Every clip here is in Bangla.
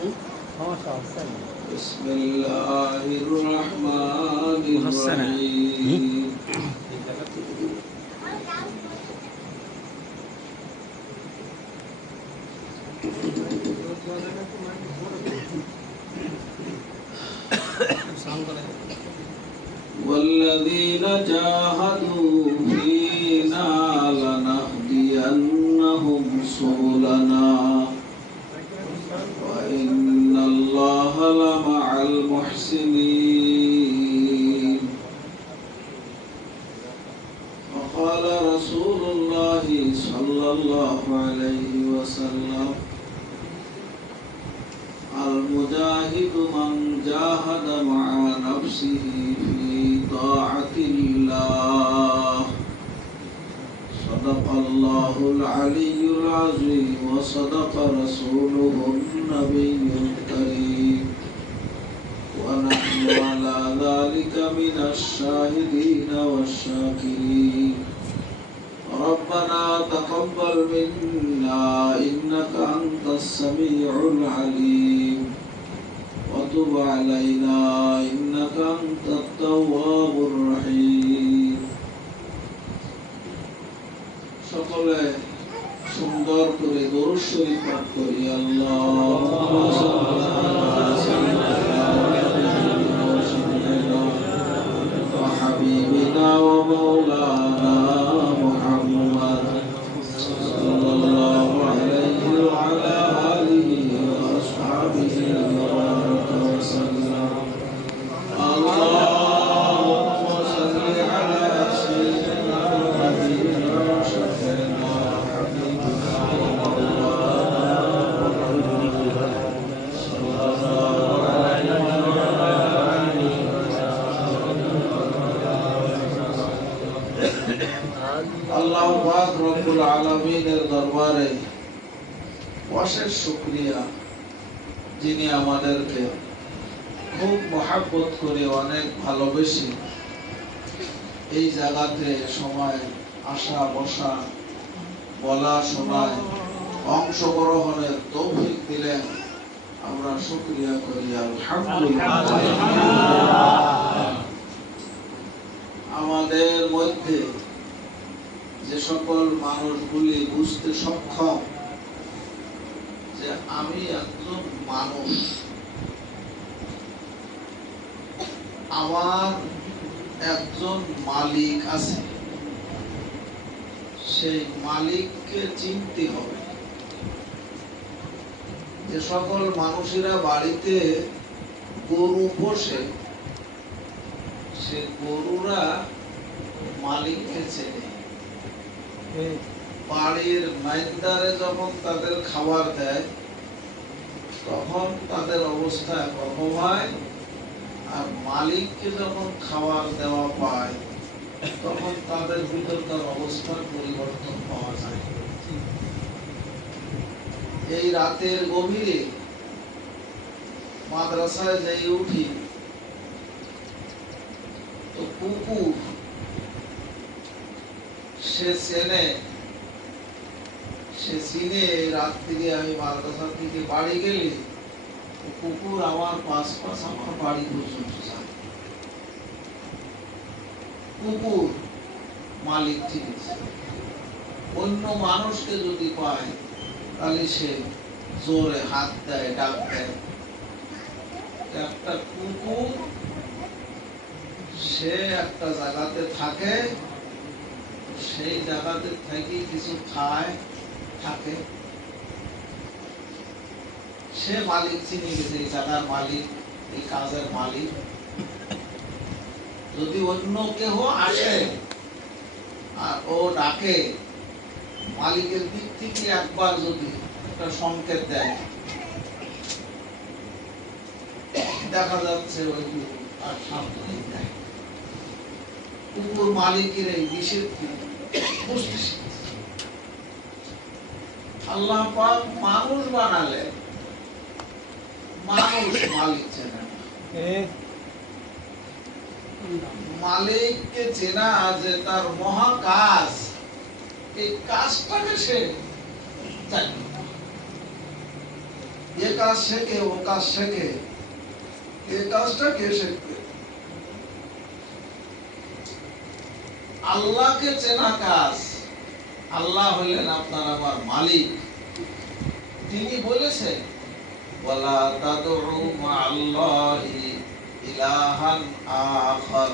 بسم الله الرحمن الرحيم والذين جاهدوا فينا لنهدينهم سبلنا وإن الله لمع المحسنين وقال رسول الله صلى الله عليه وسلم المجاهد من جاهد مع نفسه في طاعة الله صدق الله العلي العظيم وصدق رسوله النبي الكريم ونحن على ذلك من الشاهدين والشاكرين ربنا تقبل منا إنك أنت السميع العليم وتب علينا إنك أنت التواب الرحيم সকলে সুন্দর করে দরুদ শরীফ পাঠ করি আল্লাহুম্মা সাল্লি আলা সাইয়্যিদিনা ওয়া হাবিবিনা ওয়া মাওলানা মুহাম্মদ সাল্লাল্লাহু আলাইহি ওয়া আলা আলিহি ওয়া আসহাবিহি ওয়া বারাকা ওয়া সাল্লাম আল্লাহুম্মা সাল্লি আলা সাইয়্যিদিনা ওয়া হাবিবিনা ওয়া শাফি'ina হাবিবিনা ওয়া মাওলানা সাল্লাল্লাহু আলাইহি ওয়া আলিহি আল্লাহ পাক রব্বুল আলামিনের দরবারে অশেষ শুকরিয়া যিনি আমাদেরকে খুব মহব্বত করে অনেক ভালোবেসে এই জায়গাতে সময় আসা বসা বলা শোনায় অংশগ্রহণের তৌফিক দিলেন আমরা শুকরিয়া করি আলহামদুলিল্লাহ। আমাদের মধ্যে যে সকল মানুষগুলি বুঝতে সক্ষম যে আমি একজন মানুষ, আমার একজন মালিক আছে, সেই মালিককে চিনতে হবে। যে সকল মানুষেরা বাড়িতে গরু পোষে, সে গরুরা মালিককে চেনে। বাড়ির মাইন্দারে যখন তাদের খাবার দেয় তখন তাদের অবস্থা একরকম হয়, আর মালিককে যখন খাবার দেওয়া পায় তখন তাদের ভিতরকার অবস্থার পরিবর্তন পাওয়া যায়। এই রাতের গভীরে মাদ্রাসায় যাই উঠি তো কুকুর সে চিনে রাত্রিরে আমি মাদ্রাসা থেকে বাড়ি গেলে কুকুর আমার পাশ আমার বাড়ি পর্যন্ত যায়। কুকুর মালিক ঠিক আছে, অন্য মানুষকে যদি পায় তাহলে সে জোরে হাত দেয়, ডাক দেয়। একটা কুকুর সে একটা জায়গাতে থাকে, সেই জায়গাতে থেকে কিছু খায় থাকে, সে মালিক চিনে গেছে, এই জায়গার মালিক, এই কাজের মালিক। যদি অন্য কেহ আসে আর ও ডাকে, মালিকের দিক থেকে একবার যদি একটা সংকেত দেয়, দেখা যাচ্ছে ওই আর শান্ত হয়ে যায়। কুকুর মালিকের এই বিশেষ আল্লাহ পাক মানুষ বানালে মানুষ মালিক চেনে না। মালিককে চেনা যে তার মহা কাজ, এই কাজটাকে সে জানে। এ কাজ শেখে, ও কাজ শেখে, এ কাজটা কে শিখবে? আল্লাহকে চেনা কাজ। আল্লাহ হইলেন আপনার আমার মালিক। তিনি বলেছেন ওয়ালা তাদউ মা'আল্লাহি ইলাহান আখার।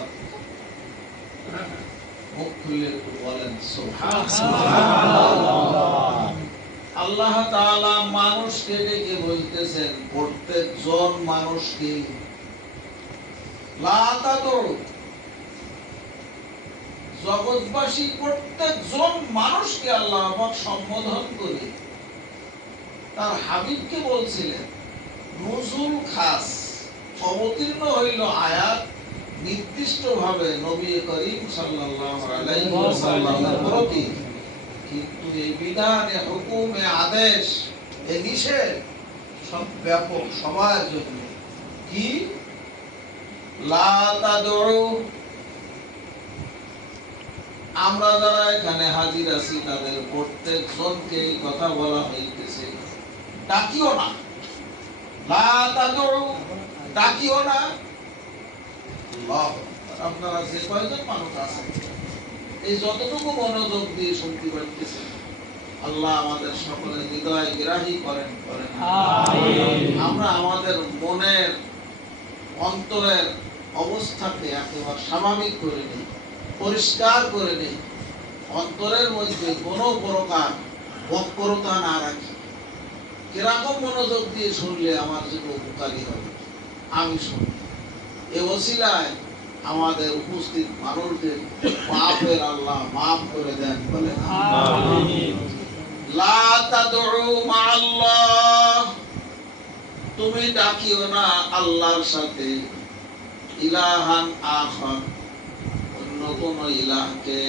মুখ খুলে একটু বলেন সুবহানাল্লাহ। আল্লাহ তাআলা মানুষকে ডেকে বলতেছেন, প্রত্যেকজন মানুষকে লা তাদউ, জগৎবাসী প্রত্যেকজন মানুষকে আল্লাহ পাক সম্বোধন করে তার হাবিবকে বলছিলেন। নুজুল খাস, অবতীর্ণ হইল আয়াত নির্দিষ্টভাবে নবী করিম সাল্লাল্লাহু আলাইহি ওয়াসাল্লামের প্রতি, কিন্তু এই বিধানে, হুকুমে, আদেশ, এই নিষেধ সব ব্যাপক সবার জন্য। কি? লা তাদউ, আমরা যারা এখানে হাজির আছি তাদের প্রত্যেকজনকে এই কথা বলা হইতেছে, ডাকিও না। লা তাদউ, ডাকিও না। আল্লাহ, আপনারা যে কয়জন মানুষ আছেন এই যতটুকু মনোযোগ দিয়ে শুনতে পারতেছেন, আল্লাহ আমাদের সকলের হৃদয় গ্রাহী করেন। আমরা আমাদের মনের অন্তরের অবস্থাকে একেবারে স্বাভাবিক করে নিই, পরিষ্কার করে নিই, অন্তরের মধ্যে কোনো প্রকার বক্রতা না রাখি। কিরকম মনোযোগ দিয়ে শুনলে আমার জন্য উপকারী হবে আমি শুনি। এ ওসিলায় আমাদের উপস্থিত মানুষদের পাপের আল্লাহ মাফ করে দেন, বলে আমিন। লা তাদউ মা'আল্লাহ, তুমি ডাকিও না আল্লাহর সাথে ইলাহান আখার, অন্য কোন ইলাহকে।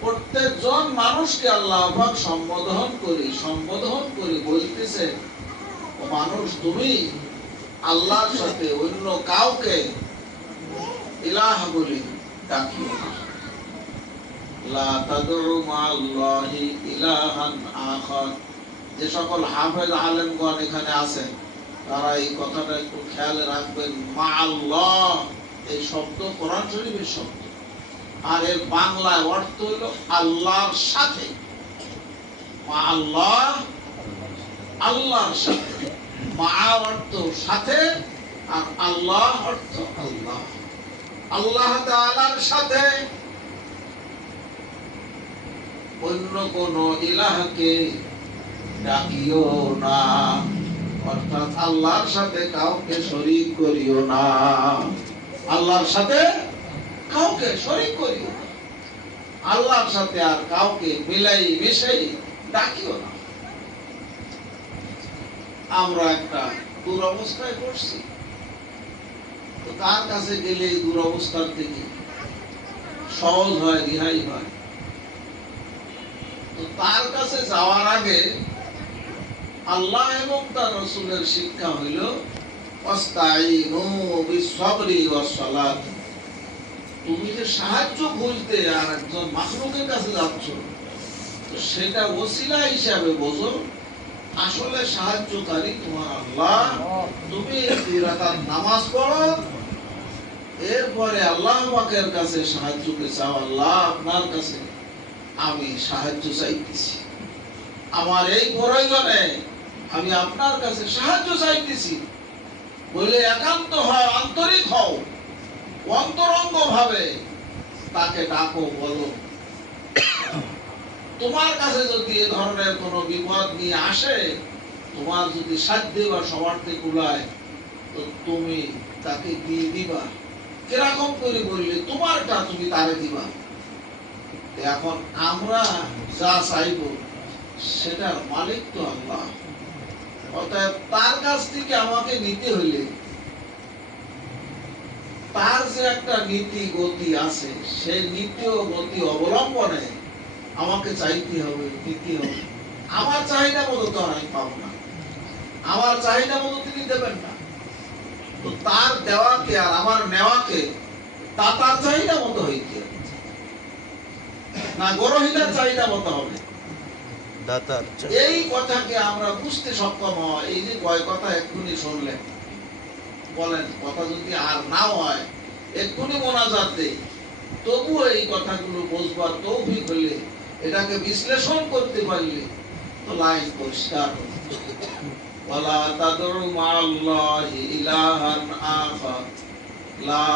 প্রত্যেকজন মানুষকে আল্লাহ পাক সম্বোধন করে বলতেছে, ও মানুষ, তুমি আল্লাহর সাথে অন্য কাউকে ইলাহ বলে ডাকিও না। লা তাদউ মা'আল্লাহি ইলাহান আখার। যে সকল হাফেজ আলেমগণ এখানে আছেন তারা এই কথাটা একটু খেয়াল রাখবেন। মা'আল্লাহ এই শব্দ কোরআন শরীফের শব্দ, আর এর বাংলায় অর্থ হইল আল্লাহর সাথে। মা'আল্লাহ, আল্লাহর সাথে। মা অর্থ সাথে, আর আল্লাহ অর্থ আল্লাহ। আল্লাহ তাআলার সাথে অন্য কোন ইলাহকে ডাকিও না, অর্থাৎ আল্লাহর সাথে কাউকে শরীক করিও না। আল্লাহর সাথে কাউকে শরীক করিও না, আল্লাহর সাথে আর কাউকে মিলাই মিশাই ডাকিও না। আমরা একটা দুরবস্থায় পড়ছি, তো তার কাছে গেলে এই দুরবস্থার থেকে সহজ হয়, রিহাই হয়। তো তার কাছে যাওয়ার আগে আল্লাহ এবং তার রাসূলের শিক্ষা হইল ওয়াস্তাঈনু বিস-সাবরি ওয়াস-সালাত। তুমি যে সাহায্য খুঁজতে আর একজন মাখলুকের কাছে যাচ্ছ, তো সেটা ওসিলা হিসাবে বোঝো, আসলে সাহায্যকারী তোমার আল্লাহ। তুমি 2 রাকাত নামাজ পড়ো, এরপরে আল্লাহ পাকের কাছে সাহায্যকে চাও। আল্লাহ, আপনার কাছে আমি সাহায্য চাইতেছি, আমার এই প্রয়োজনে আমি আপনার কাছে সাহায্য চাইতেছি বলে একান্ত হও, আন্তরিক হও, অন্তরঙ্গ ভাবে তাকে ডাকো, বলো। তোমার কাছে যদি এ ধরনের কোনো বিপদ নিয়ে আসে, তোমার যদি সাধ্য বা সামর্থ্যে কুলায়, তো তুমি তাকে দিয়ে দিবা। কিরকম করে বললে তোমারটা তুমি তারে দিবা। এখন আমরা যা চাইব সেটার মালিক তো আল্লাহ। অতএব তার কাছ থেকে আমাকে নিতে হইলে তার যে একটা নীতি গতি আছে, সেই নীতি ও গতি অবলম্বনে আমাকে চাইতে হবে, দিতে হবে। আমার চাহিদা মতো তো আমি পাবো না, আমার চাহিদা মতো তিনি দেবেন না। তো তার দেওয়াকে আর আমার নেওয়াকে তা তার চাহিদা মতো হইতে না, গরহিতার চাহিদা মতো হবে। দাতার এই কথাকে আমরা বুঝতে সক্ষম হয়। এই যে কয় কথা এক্ষুনি শুনলেন, বলেন কথা যদি আর না হয় এক্ষুনি মোনাজাত দেই, তবুও এই কথাগুলো বুঝবার তৌফিক হলে, এটাকে বিশ্লেষণ করতে পারলে তো লাইন পরিষ্কার হবে। ওয়ালা তাদউ মা'আল্লাহি ইলাহান আখার লা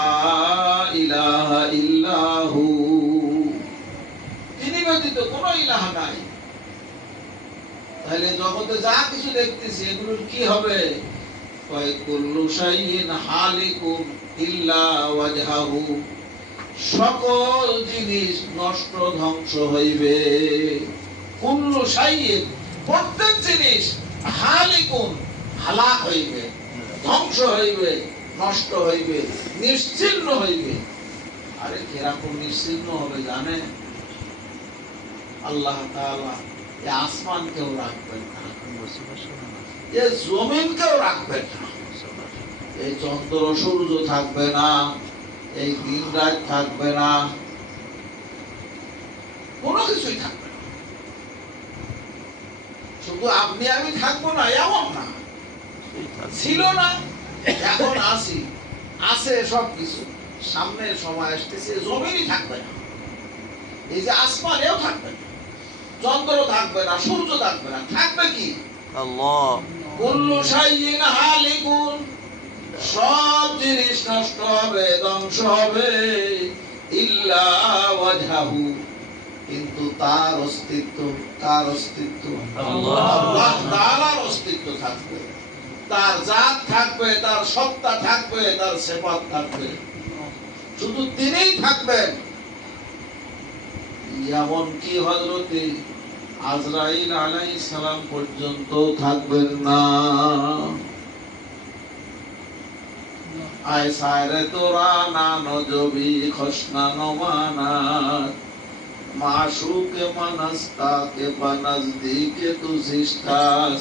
ইলাহা ইল্লাহু, তিনি ব্যতীত কোনো ইলাহ নাই। তাহলে জগতে যা কিছু দেখতেছি এগুলোর কি হবে? কুল্লু শাইইন হালিকুন ইল্লা ওয়াজহাহু, সকল জিনিস নষ্ট ধ্বংস হইবে। কুল্লু শাইইন, প্রত্যেক জিনিস, হালিকুন, হালাক হইবে, ধ্বংস হইবে, নষ্ট হইবে, নিশ্চিহ্ন হইবে। আরে কিরকম নিশ্চিহ্ন হবে জানেন? আল্লাহ তাআলা এই আসমানকেও রাখবেন না, এই জমিনকেও রাখবেন না, এই চন্দ্র সূর্য থাকবে না, এই দিন রাত থাকবে না, কোনো কিছুই থাকবে না। শুধু আপনি আমি থাকবো না এমন না, ছিল না এখন আছি, আছে সবকিছু, সামনে সময় আসতেছে জমিনই থাকবে না, এই যে আসমানেও থাকবে না, চন্দ্র থাকবে না, সূর্য থাকবে না, থাকবে কি? আল্লাহ। কুল্লু শাইইন হালিকুন, সব জিনিস নষ্ট হবে, ধ্বংস হবে, ইল্লা ওয়াজহাহু, কিন্তু তার অস্তিত্ব, তার অস্তিত্ব আল্লাহ তাআলার অস্তিত্ব থাকবে, তার জাত থাকবে, তার সত্তা থাকবে, তার সিফাত থাকবে, শুধু তিনিই থাকবেন। এমনকি হযরতে আজরাইল আলাইহিস সালাম পর্যন্ত থাকবেন না। আয় সায়রে তোরা না নজবি খসনা নমানাত, মাশুকে মানাস্তা কে বানজদিকে তুজিস্তাস,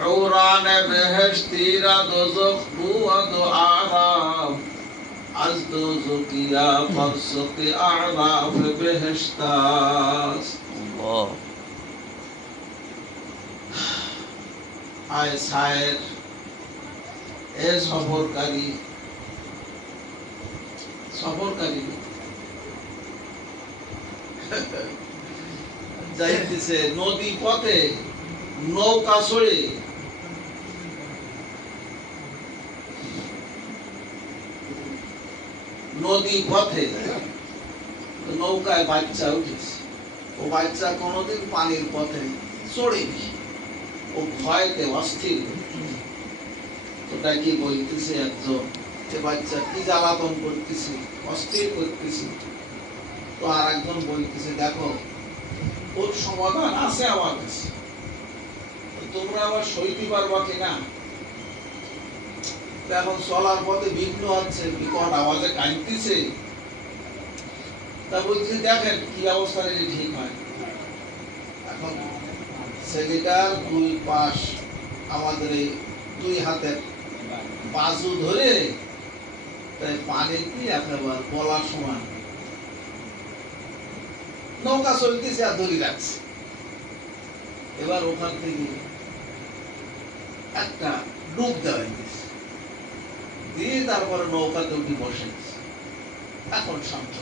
হুরানে বেহেশতিরা দোজখ বুয়াদ আরাফ, আজ দোজকিয়া ফরসকে আরাফ বেহেশতাস। আল্লাহ। আয় সায়ের, এ সফরকারী, সফরকারী যাইতেছে নদী পথে নৌকা চড়ে, নদী পথে নৌকায় বাচ্চা উঠেছে, ও বাচ্চা কোনোদিন পানির পথে চড়েনি, ও ভয়তে অস্থির। ওটা কি বলতেছে একজন, যে বাচ্চা কি জ্বালাতন করতেছে, অস্থির করতেছে। তো আর একজন বলতেছে, দেখো ওর সমাধান আছে আমার কাছে, তোমরা আবার সইতে পারবা কিনা? এখন চলার পথে বিঘ্ন হচ্ছে, বিকট আওয়াজে কাঁদতেছে। তা বলছে দেখেন কি অবস্থা যদি ঠিক হয়। এখন ছেলেটার দুই পাশ আমাদের এই দুই হাতের বাজু ধরে, তাই পানি কি একেবারে বলার সময় নৌকা চলতেছে আর ধরে রাখছে। এবার ওখান থেকে একটা ডুব দেওয়া দিয়ে তারপরে নৌকাতে উঠে বসে, এখন শান্ত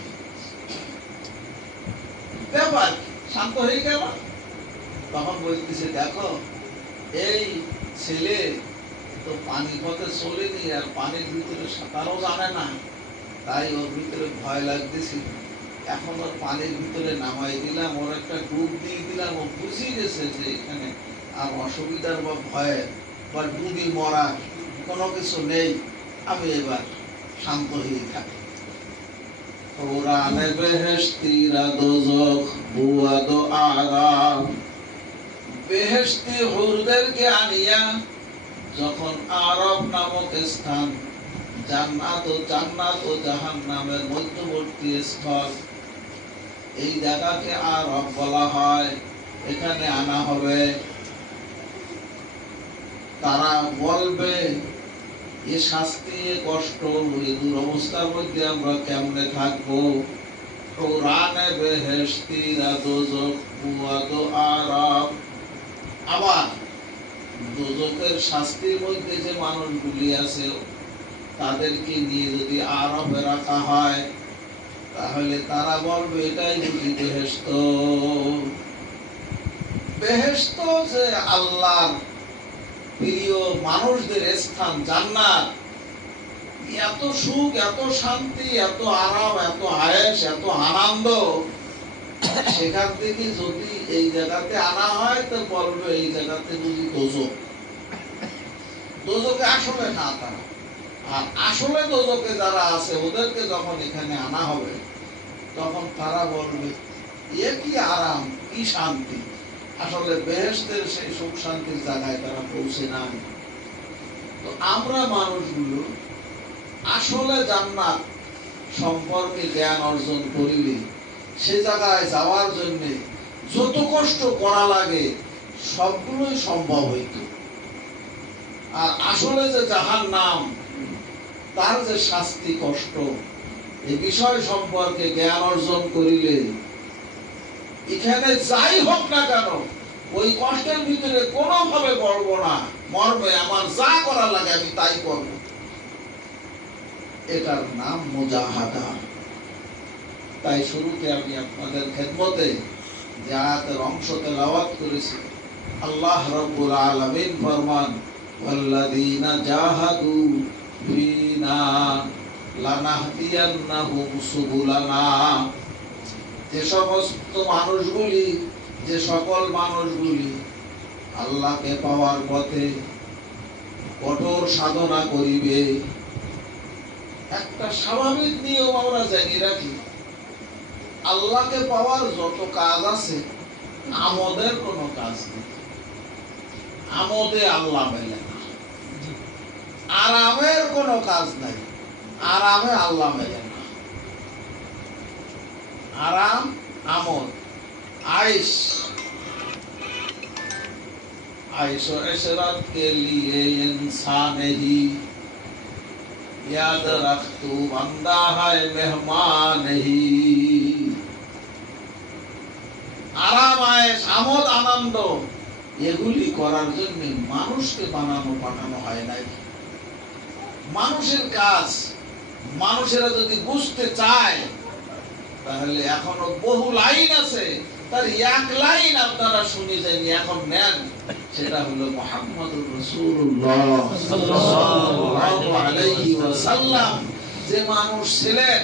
ব্যাপার, শান্ত হয়ে গেল। তখন বলতেছে দেখো এই ছেলে তো পানির পথে চলেনি, আর পানির ভিতরে সাঁতারও জানে না, তাই ওর ভিতরে ভয় লাগতেছিল। এখন ওর পানির ভিতরে নামাই দিলাম, ওর একটা ডুব দিয়ে দিলাম, ও বুঝিয়ে গেছে যে এখানে আর অসুবিধার বা ভয়ের বা ডুবি মরার কোনো কিছু নেই, আমি এবার শান্ত হয়ে থাকি। কোরআনে বেহেশতিরা দোজখ বুয়াদ আরাম, বেহেশতি হুরদেরকে আনিয়া যখন আরব নামক স্থান, জান্নাত ও জাহান্নামের মধ্যবর্তী স্থল, এই জায়গাকে আরব বলা হয়, এখানে আনা হবে। তারা বলবে এ শাস্তি, এ কষ্ট, এ দুরবস্থার মধ্যে আমরা কেমনে থাকবো? হুরানে বেহেশতিরা দোজখ ওয়াদু আরাব। আবার দোজখের শাস্তির মধ্যে যে মানুষগুলি আছে তাদেরকে নিয়ে যদি আরবে রাখা হয় তাহলে তারা বলবে এটাই বুঝি বেহেশত। বেহেশত যে আল্লাহর প্রিয় মানুষদের স্থান, জান্নাত, এত সুখ, এত শান্তি, এত আরাম, এত আয়েশ, এত আনন্দ, সেখান থেকে যদি এই জায়গাতে আনা হয় তো বলবে এই জায়গাতে বুঝি দোজখ। দোজখে আসলে না তারা। আর আসলে দোজখে যারা আছে ওদেরকে যখন এখানে আনা হবে তখন তারা বলবে এ কি আরাম, কি শান্তি। আসলে বেহেশতের সেই সুখ শান্তির জায়গায় তারা পৌঁছে নাই। তো আমরা মানুষগুলো আসলে জান্নাত সম্পর্কে জ্ঞান অর্জন করিলে সে জায়গায় যাওয়ার জন্য যত কষ্ট করা লাগে সবগুলোই সম্ভব হইত। আর আসলে যে জাহান্নাম, তার যে শাস্তি, কষ্ট, এই বিষয় সম্পর্কে জ্ঞান অর্জন করিলে এখানে যাই হোক না কেন ওই কষ্টের ভিতরে কোনোভাবে পড়ব না, মর্মে আমার যা করা লাগে আমি তাই করব। এটার নাম মুজাহাদা। তাই শুরুতে আমি আপনাদের খেদমতে যে আয়াতের অংশ তেলাওয়াত করেছি, আল্লাহ রাব্বুল আলামিন ফরমান, ওয়াল্লাযীনা জাহাদু ফীনা লানাহদিয়ান্নাহুম সুবুলানা। যে সমস্ত মানুষগুলি, যে সকল মানুষগুলি আল্লাহকে পাওয়ার পথে কঠোর সাধনা করিবে। একটা স্বাভাবিক নিয়ম আমরা জানি রাখি, আল্লাহকে পাওয়ার যত কাজ আছে আমোদের কোনো কাজ নেই। আমোদে আল্লাহ মেলে না। আরামের কোনো কাজ নাই, আরামে আল্লাহ মেলে না। आराम आमोद आइश आइशो इशरत के लिए इंसान ही याद रख तू बंदा है मेहमान ही। आराम आयश आमोद आनंद এগুলি করার জন্য মানুষকে বানানো পাঠানো হয় নাই। মানুষের কাজ মানুষেরা যদি বুঝতে চায় তাহলে এখনো বহু লাইন আছে, তার এক লাইন আপনারা শুনে যান, এখন নেন, সেটা হলো মুহাম্মদুর রাসূলুল্লাহ সাল্লাল্লাহু আলাইহি ওয়াসাল্লাম। যে মানুষ ছিলেন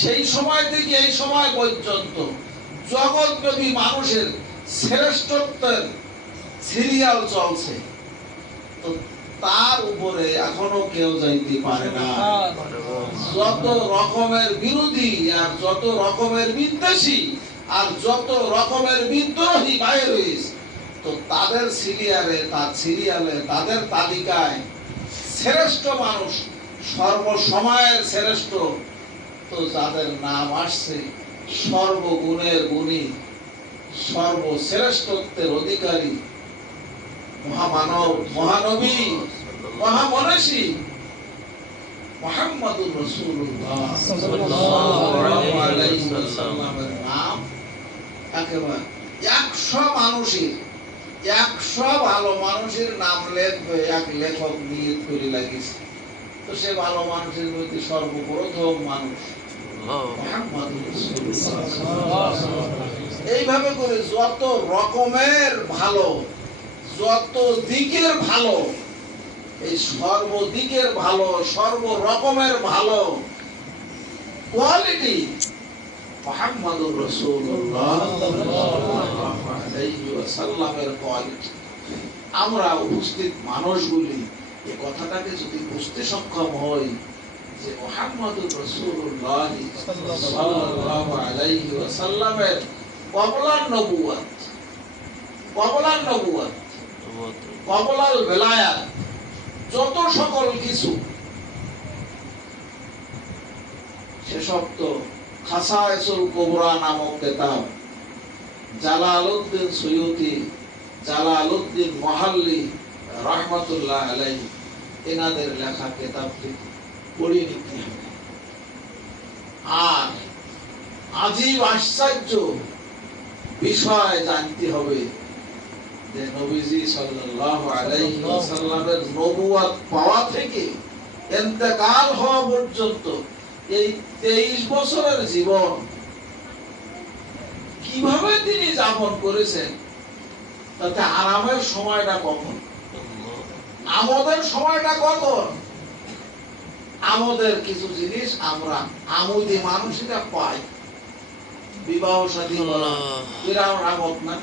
সেই সময় থেকে এই সময় পর্যন্ত জগৎব্যাপী মানুষের শ্রেষ্ঠত্বের সিরিয়াল চলছে, তো তার উপরে এখনো কেউ যাইতে পারে না। যত রকমের বিরোধী আর যত রকমের বিদ্বেষী আর যত রকমের বিদ্রোহী বাইরে রয়েছে, তো তাদের সিরিয়ালে তাদের তালিকায় শ্রেষ্ঠ মানুষ, সর্বসময়ের শ্রেষ্ঠ, তো যাদের নাম আসছে সর্বগুণের গুণী, সর্বশ্রেষ্ঠত্বের অধিকারী, মহামানব, মহানবী, মহামনীষী মুহাম্মদুর রাসূলুল্লাহ সাল্লাল্লাহু আলাইহি ওয়াসাল্লামের নাম একেবারে 100 মানুষের 100 ভালো মানুষের নাম লিখবে এক লেখক নিয়ত করে লাগিয়েছে। তো সে ভালো মানুষের মধ্যে সর্বপ্রথম মানুষ মুহাম্মদুর রাসূলুল্লাহ। এইভাবে করে যত রকমের ভালো, যত দিকের ভালো, এই সর্বদিকের ভালো, সর্ব রকমের ভালো কোয়ালিটি মুহাম্মদুর রাসূলুল্লাহ সাল্লাল্লাহু আলাইহি ওয়াসাল্লামের কোয়ালিটি। আমরা উপস্থিত মানুষগুলি এই কথাটাকে যদি বুঝতে সক্ষম হই যে মুহাম্মদুর রাসূলুল্লাহ সাল্লাল্লাহু আলাইহি ওয়াসাল্লামের কবলার নবুয়ত, কবলাল বেলায়াত, যত সকল কিছু সেসব তো খাসায়েসুল কুবরা নামক কিতাব জালালউদ্দিন সুয়ুতি, জালালউদ্দিন মুহাল্লি রাহমাতুল্লাহ আলাইহি এনাদের লেখা কিতাবটি পড়ে নিতে হবে। আর আজীব আশ্চর্য বিষয় জানতে হবে যে নবীজি সাল্লাল্লাহু আলাইহি ওয়াসাল্লামের নবুয়ত পাওয়া থেকে ইন্তেকাল হওয়া পর্যন্ত এই 23 বছরের জীবন কিভাবে তিনি যাপন করেছেন, তাতে আরামের সময়টা কখন, আমাদের সময়টা কখন। আমাদের কিছু জিনিস আমরা আমোদে মানুষরা পাই, বিবাহ শাদী করা বিরাট আমোদ না,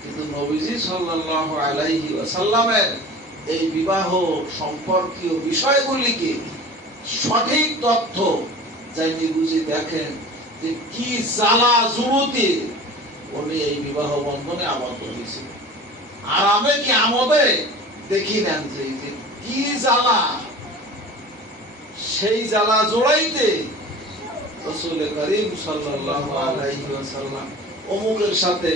কিন্তু নবীজি সাল্লাল্লাহু আলাইহি ওয়াসাল্লামের এই বিবাহ সম্পর্কীয় বিষয়গুলিকে সঠিক তথ্য জানি বুঝি দেখেন যে কি জ্বালা জুড়ুতে উনি এই বিবাহ বন্ধনে আবদ্ধ হয়েছিল। আর আমি কি আমোদে দেখি নেন যে কি জ্বালা, সেই জ্বালা জোড়াইতে রাসূল করিম সাল্লাল্লাহু আলাইহি ওয়াসাল্লাম অমুকের সাথে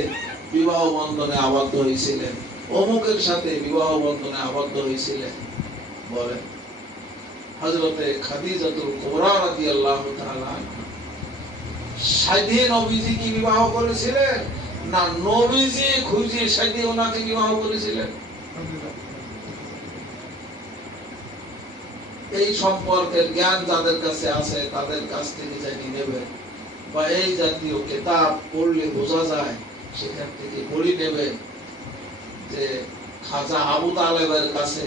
বিবাহ বন্ধনে আবদ্ধ হয়েছিলেন, অমুকের সাথে বিবাহ বন্ধনে আবদ্ধ হয়েছিলেন। বলেন হযরতে খাদিজাতুল কুবরা রাদিয়াল্লাহু তাআলা সাইদে নবীজি কি বিবাহ করেছিলেন, না নবীজি খুঁজে সাইদে ওনাকে বিবাহ করেছিলেন? এই সম্পর্কের জ্ঞান যাদের কাছে আছে তাদের কাছ থেকে জানি নেবেন, বা এই জাতীয় কিতাব পড়লে বোঝা যায় সেখান থেকে পড়ি নেবেন যে খাজা আবু তালেবের কাছে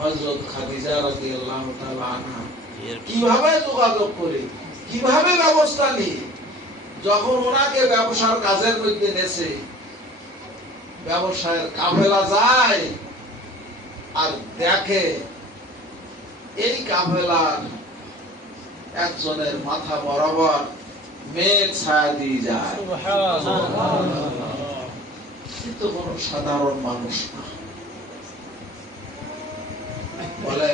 হযরত খাদিজা রাদিয়াল্লাহু তাআলা আনহা কিভাবে যোগাযোগ করে, কিভাবে ব্যবস্থা নিয়ে যখন ওনাকে ব্যবসার কাজের মধ্যে নেছে, ব্যবসায়ের কাফেলা যায় আর দেখে এই কাফেলার একজনের মাথা বরাবর মেঘ ছায়া দিয়ে যায়। কিন্তু কোন সাধারণ মানুষ না। বলে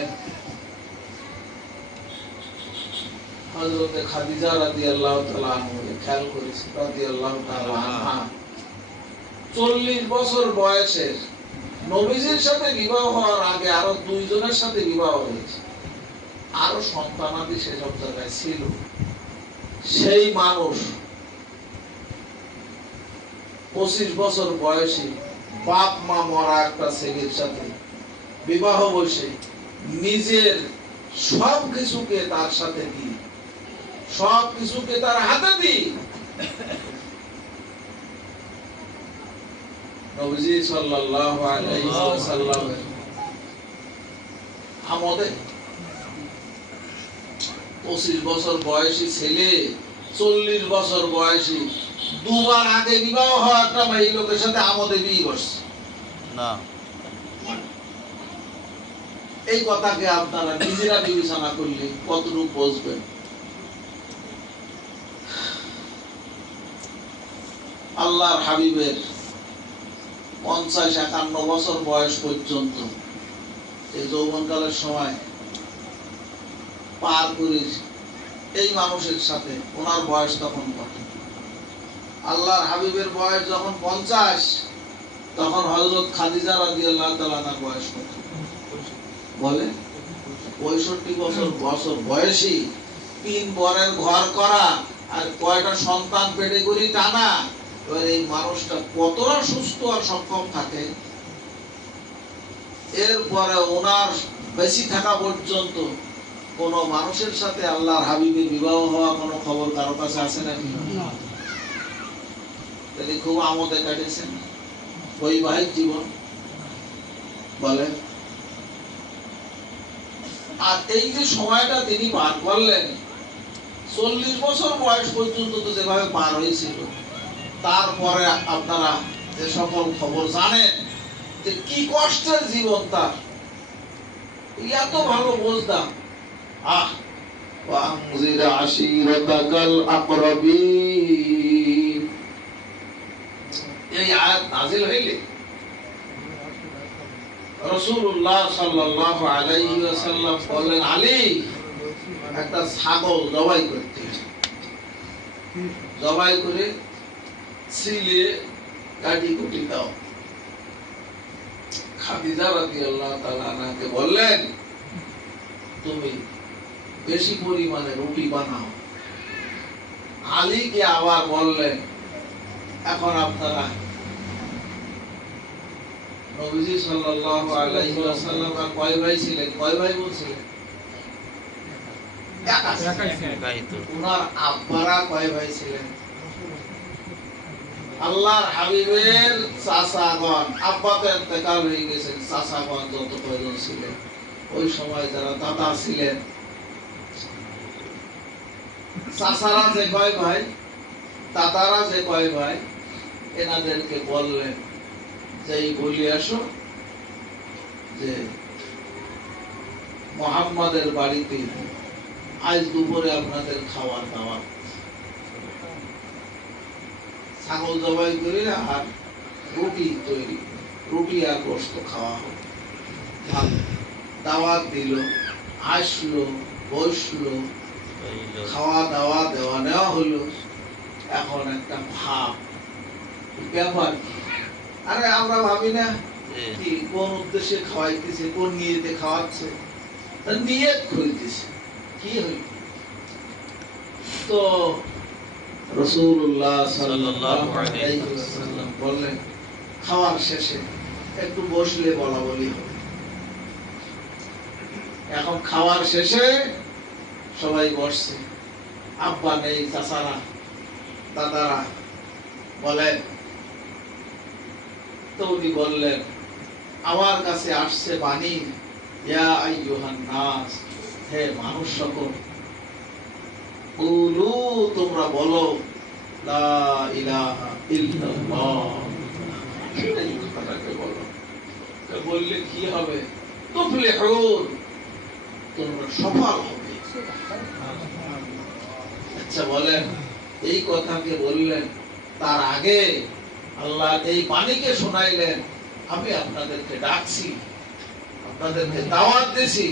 হযরতে খাদিজা রাদিয়াল্লাহু তাআলা আনহা খেয়াল করেছে রাদিয়াল্লাহু তাআলা আনহা 40 বছর বয়সের নবীজির সাথে বিবাহ হওয়ার আগে আরো দুইজনের সাথে বিবাহ হয়েছে, আরো সন্তানাদি সেসব জায়গায় ছিল। সেই মানুষ 25 বছর বয়সী বাপ মা মরা একটা ছেলের সাথে বিবাহ বসে নিজের সব কিছুকে তার সাথে দি, সব কিছুকে তার হাতে দি নবীজি সাল্লাল্লাহু আলাইহি ওয়াসাল্লামের আমলে 25 বছর বয়সী ছেলে 40 বছর বয়সী দুবার আগে বিবাহ হওয়া একটা এই লোকের সাথে আমদে বিয়ে করছে না। এই কথাকে আপনারা নিজেরা বিবেচনা করলে কতটুকু বুঝবেন। আল্লাহর হাবিবের 50-51 বছর বয়স পর্যন্ত এই যৌবনকালের সময় পার করে এই মানুষের সাথে ওনার বয়স তখন কত? আল্লাহর হাবিবের বয়স যখন 50, তখন হযরত খাদিজা রাদিয়াল্লাহু তাআলার বয়স কত? বলে 65 বছর বয়সী 3 বরের ঘর করা আর কয়টা সন্তান পেটে করে টানা, এবার এই মানুষটা কতটা সুস্থ আর সক্ষম থাকে। এরপরে ওনার বেশি থাকা পর্যন্ত কোন মানুষের সাথে আল্লাহর হাবিবের বিবাহ হওয়া কোনো খবর কারো কাছে আছে নাকি? তাহলে খুব আমোদে কাটেছেন বৈবাহিক জীবন। বলে আর এই যে সময়টা তিনি পার করলেন 40 বছর বয়স পর্যন্ত তো যেভাবে পার হয়েছিল, তারপরে আপনারা যে সকল খবর জানেন যে কি কষ্টের জীবন তার, এত ভালো বুঝতাম। وأنذر عشيرتك الأقربين এই আয়াত নাযিল হইলে রাসূলুল্লাহ সাল্লাল্লাহু আলাইহি ওয়াসাল্লাম বললেন, আলী একটা ছাগল জবাই করতে, জবাই করে ছিলে কাটি কুটি দাও। খাদিজা রাদিয়াল্লাহু তাআলা আনহাকে বললেন, তুমি বেশি পরিমাণে রুটি বানাও, আলীকে আবার বললেন, এখন আপনারা নবীজি সাল্লাল্লাহু আলাইহি ওয়াসাল্লাম কয় ভাই ছিলেন? কয় ভাই বলছিলেন? একাই তো। উনার আব্বারা কয় ভাই ছিলেন? আল্লাহর হাবিবের চাচাগণ, আব্বা তো ইন্তেকাল হয়ে গেছেন, চাচাগণ যত কয়জন ছিলেন ওই সময় যারা দাদা ছিলেন, চাচারা যে কয় ভাই, দাদারা যে কয় ভাই, এনাদেরকে বললেন যে বলি আসো যে মুহাম্মাদের বাড়িতে আজ দুপুরে আপনাদের খাওয়ার দাওয়াত, ছাগল জবাই করে আর রুটি তৈরি, রুটি আর গোশত খাওয়া হবে। দাওয়াত দিল, আসলো, বসলো, খাওয়া দাওয়া দেওয়া নেওয়া হলো। এখন একটা ভাব, ব্যাপার আরে আমরা ভাবি না কি কোন উদ্দেশ্যে খাওয়াইতেছে, কোন নিয়তে খাওয়াচ্ছে, নিয়ত খুলতেছে কি হইল। তো রাসূলুল্লাহ সাল্লাল্লাহু আলাইহি ওয়াসাল্লাম বললেন, খাওয়ার শেষে একটু বসলে বলা বলি হবে। এখন খাওয়ার শেষে সবাই বসছে, আব্বা নেই, চাচারা দাদারা বলেন। তো উনি বললেন, আমার কাছে আসছে বাণী, ইয়া আইয়ুহান নাস, হে মানুষ সকল, কুলু তোমরা বলো, লা ইলাহা ইল্লাল্লাহ, এই কথাটাকে বলো। তো বললে কি হবে? তুফলিহুন, তোমরা সফল হবে। আচ্ছা বলেন, এই কথাকে বললেন, তার আগে আল্লাহ এই বাণীকে শোনাইলেন, আমি আপনাদেরকে ডাকছি, আপনাদেরকে দাওয়াত দিছি,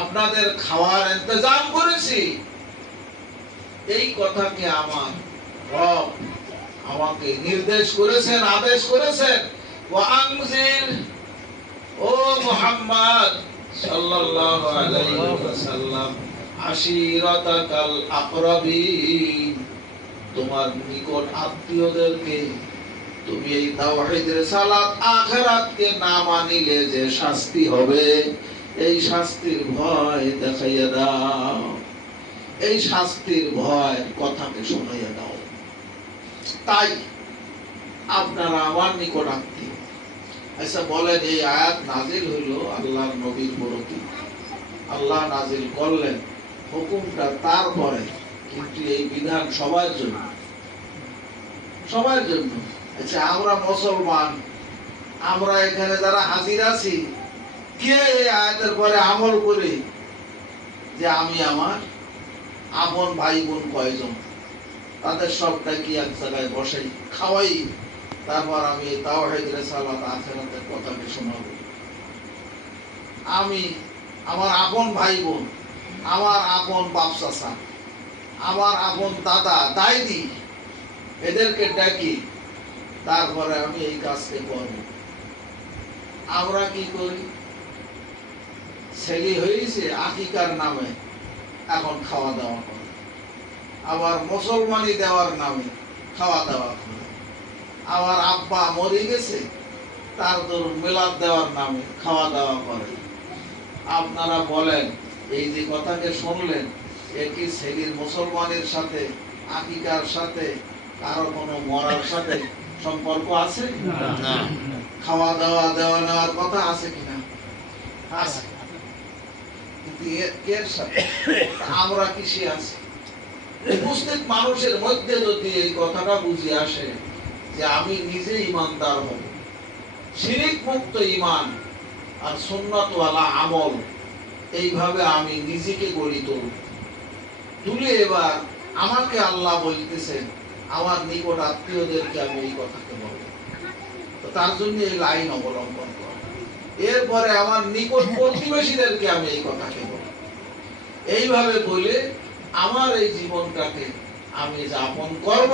আপনাদের খাওয়ার ইন্তজাম করেছি। এই কথাকে আমার রব আমাকে নির্দেশ করেছেন, আদেশ করেছেন, ওয়া আনজির, ও মুহাম্মদ সাল্লাল্লাহু আলাইহি ওয়াসাল্লাম, আশিরাতাকাল আকরাবিন, তোমার নিকট আত্মীয়দেরকে তুমি এই তাওহীদ রিসালাত আখিরাতকে না মানিলে যে শাস্তি হবে, এই শাস্তির ভয় দেখাইয়া দাও, এই শাস্তির ভয় কথাকে শোনাইয়া দাও। তাই আপনারা আমার নিকট আত্মীয়। আচ্ছা বলেন, এই আয়াত নাজিল হইল আল্লাহর নবীর প্রতি, আল্লাহ নাজিল করলেন হুকুমটা তারপরে, কিন্তু এই বিধান সবার জন্য, সবার জন্য। আচ্ছা আমরা মুসলমান, আমরা এখানে যারা হাজির আছি, কে এই আয়াতের পরে আমল করি যে আমি আমার আপন ভাই বোন কয়জন তাদের সবটা কি এক জায়গায় বসাই, খাওয়াই, তারপর আমি তাওহীদ রিসালাত আখিরাতের কথাকে শোনাবো। আমি আমার আপন ভাই বোন, আমার আপন বাপ চাচা, আমার আপন দাদা দাইদি, এদেরকে ডাকি, তারপরে আমি এই কাজকে করব। আমরা কি করি? ছেলে হয়েছে আকিকার নামে এখন খাওয়া দাওয়া করে, আবার মুসলমানি দেওয়ার নামে খাওয়া দাওয়া করে, আবার আব্বা মরে গেছে তার ধরুন মিলাদ দেওয়ার নামে খাওয়া দাওয়া করে। আপনারা বলেন, এই যে কথাকে শুনলেন, একই ছেলের মুসলমানের সাথে, আকিকার সাথে, কারো কোনো মরার সাথে সম্পর্ক আছে? না। খাওয়া দাওয়া দেওয়া নেওয়ার কথা আছে কিনা? আছে। এর সাথে আমরা কিসে আছি? উপস্থিত মানুষের মধ্যে যদি এই কথাটা বুঝে আসে যে আমি নিজে ইমানদার হব, শিরিক মুক্ত ইমান আর সুন্নাতওয়ালা আমল, এইভাবে আমি নিজেকে গড়ি তুলে এবার আমাকে আল্লাহ বলতেছেন আমার নিকট আত্মীয়দেরকে আমি এই কথাকে বলবো, তো তার জন্য এই লাইন অবলম্বন করা। এরপরে আমার নিকট প্রতিবেশীদেরকে আমি এই কথাকে বলবো। এইভাবে বলে আমার এই জীবনটাকে আমি যাপন করব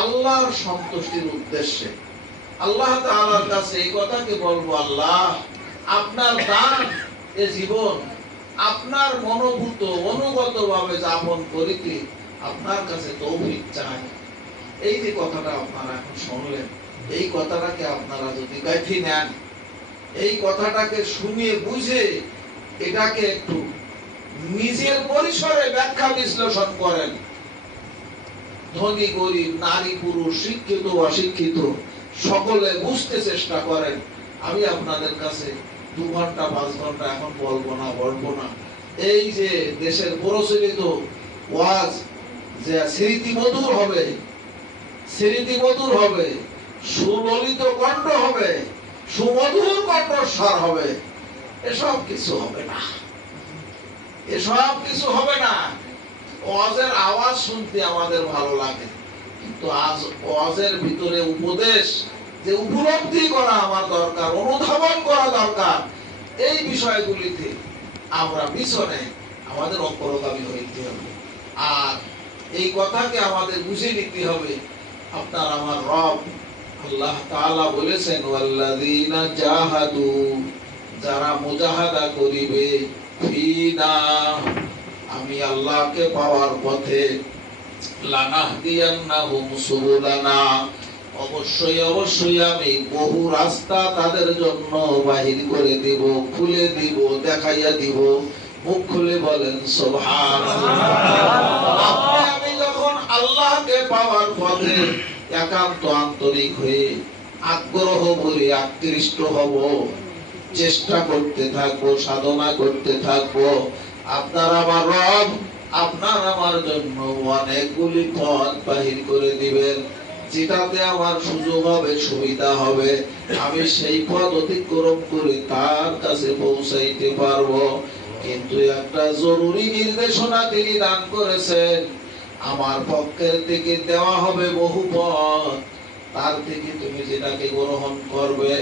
আল্লাহর সন্তুষ্টির উদ্দেশ্যে। আল্লাহ তাআলার কাছে এই কথাকে বলবো, আল্লাহ আপনার দান এ জীবন আপনার মনোভূত অনুগত ভাবে যাপন করিতে আপনার কাছে তৌফিক চাই। এই যে কথাটা আপনারা এখন শুনলেন, এই কথাটাকে আপনারা যদি গাইথি নেন, এই কথাটাকে শুনিয়ে বুঝে এটাকে একটু নিজের পরিসরে ব্যাখ্যা বিশ্লেষণ করেন, ধনী গরিব নারী পুরুষ শিক্ষিত অশিক্ষিত সকলে বুঝতে চেষ্টা করেন। আমি আপনাদের কাছে 2 ঘন্টা 5 ঘন্টা এখন বলবো না। এই যে দেশের প্রচলিত ওয়াজ যে স্মৃতিমধুর হবে, সুললিত কণ্ঠ হবে, সুমধুর কণ্ঠস্বর হবে, এসব কিছু হবে না। ওয়াজের আওয়াজ শুনতে আমাদের ভালো লাগে, কিন্তু আজ ওয়াজের ভিতরে উপদেশ যে উপলব্ধি করা আমার দরকার, অনুধাবন করা দরকার, এই বিষয়গুলিতে আমরা পিছনে আমাদের অগ্রগামী হইতে হবে। আর এই কথাকে আমাদের বুঝে নিতে হবে, আপনার আমার রব আল্লাহ তাআলা বলেছেন, ওয়াল্লাযীনা জাহাদু, যারা মুজাহাদা করিবে, ফিনা, আমি আল্লাহকে পাওয়ার পথে, লানাহদিয়ান্নাহুম সুবুলানা, অবশ্যই আমি বহু রাস্তা তাদের জন্য বাহির করে দিব, খুলে দিব, দেখাইয়া দিব। মুখ খুলে বলেন সুবহানাল্লাহ। আমি যখন আল্লাহকে পাওয়ার পথে একান্ত আন্তরিক হয়ে আগ্রহ ভরে আকৃষ্ট হব, চেষ্টা করতে থাকবো, সাধনা করতে থাকবো, আপনার আমার রব আপনার আমার জন্য অনেকগুলি পথ বাহির করে দিবেন, যেটাতে আমার সুযোগ হবে, সুবিধা হবে, আমি সেই পথ অতিক্রম করে তার কাছে পৌঁছাইতে পারবো। কিন্তু একটা জরুরি নির্দেশনা তিনি দান করেছেন, আমার পক্ষের থেকে দেওয়া হবে বহু পথ, তার থেকে তুমি যেটাকে গ্রহণ করবে,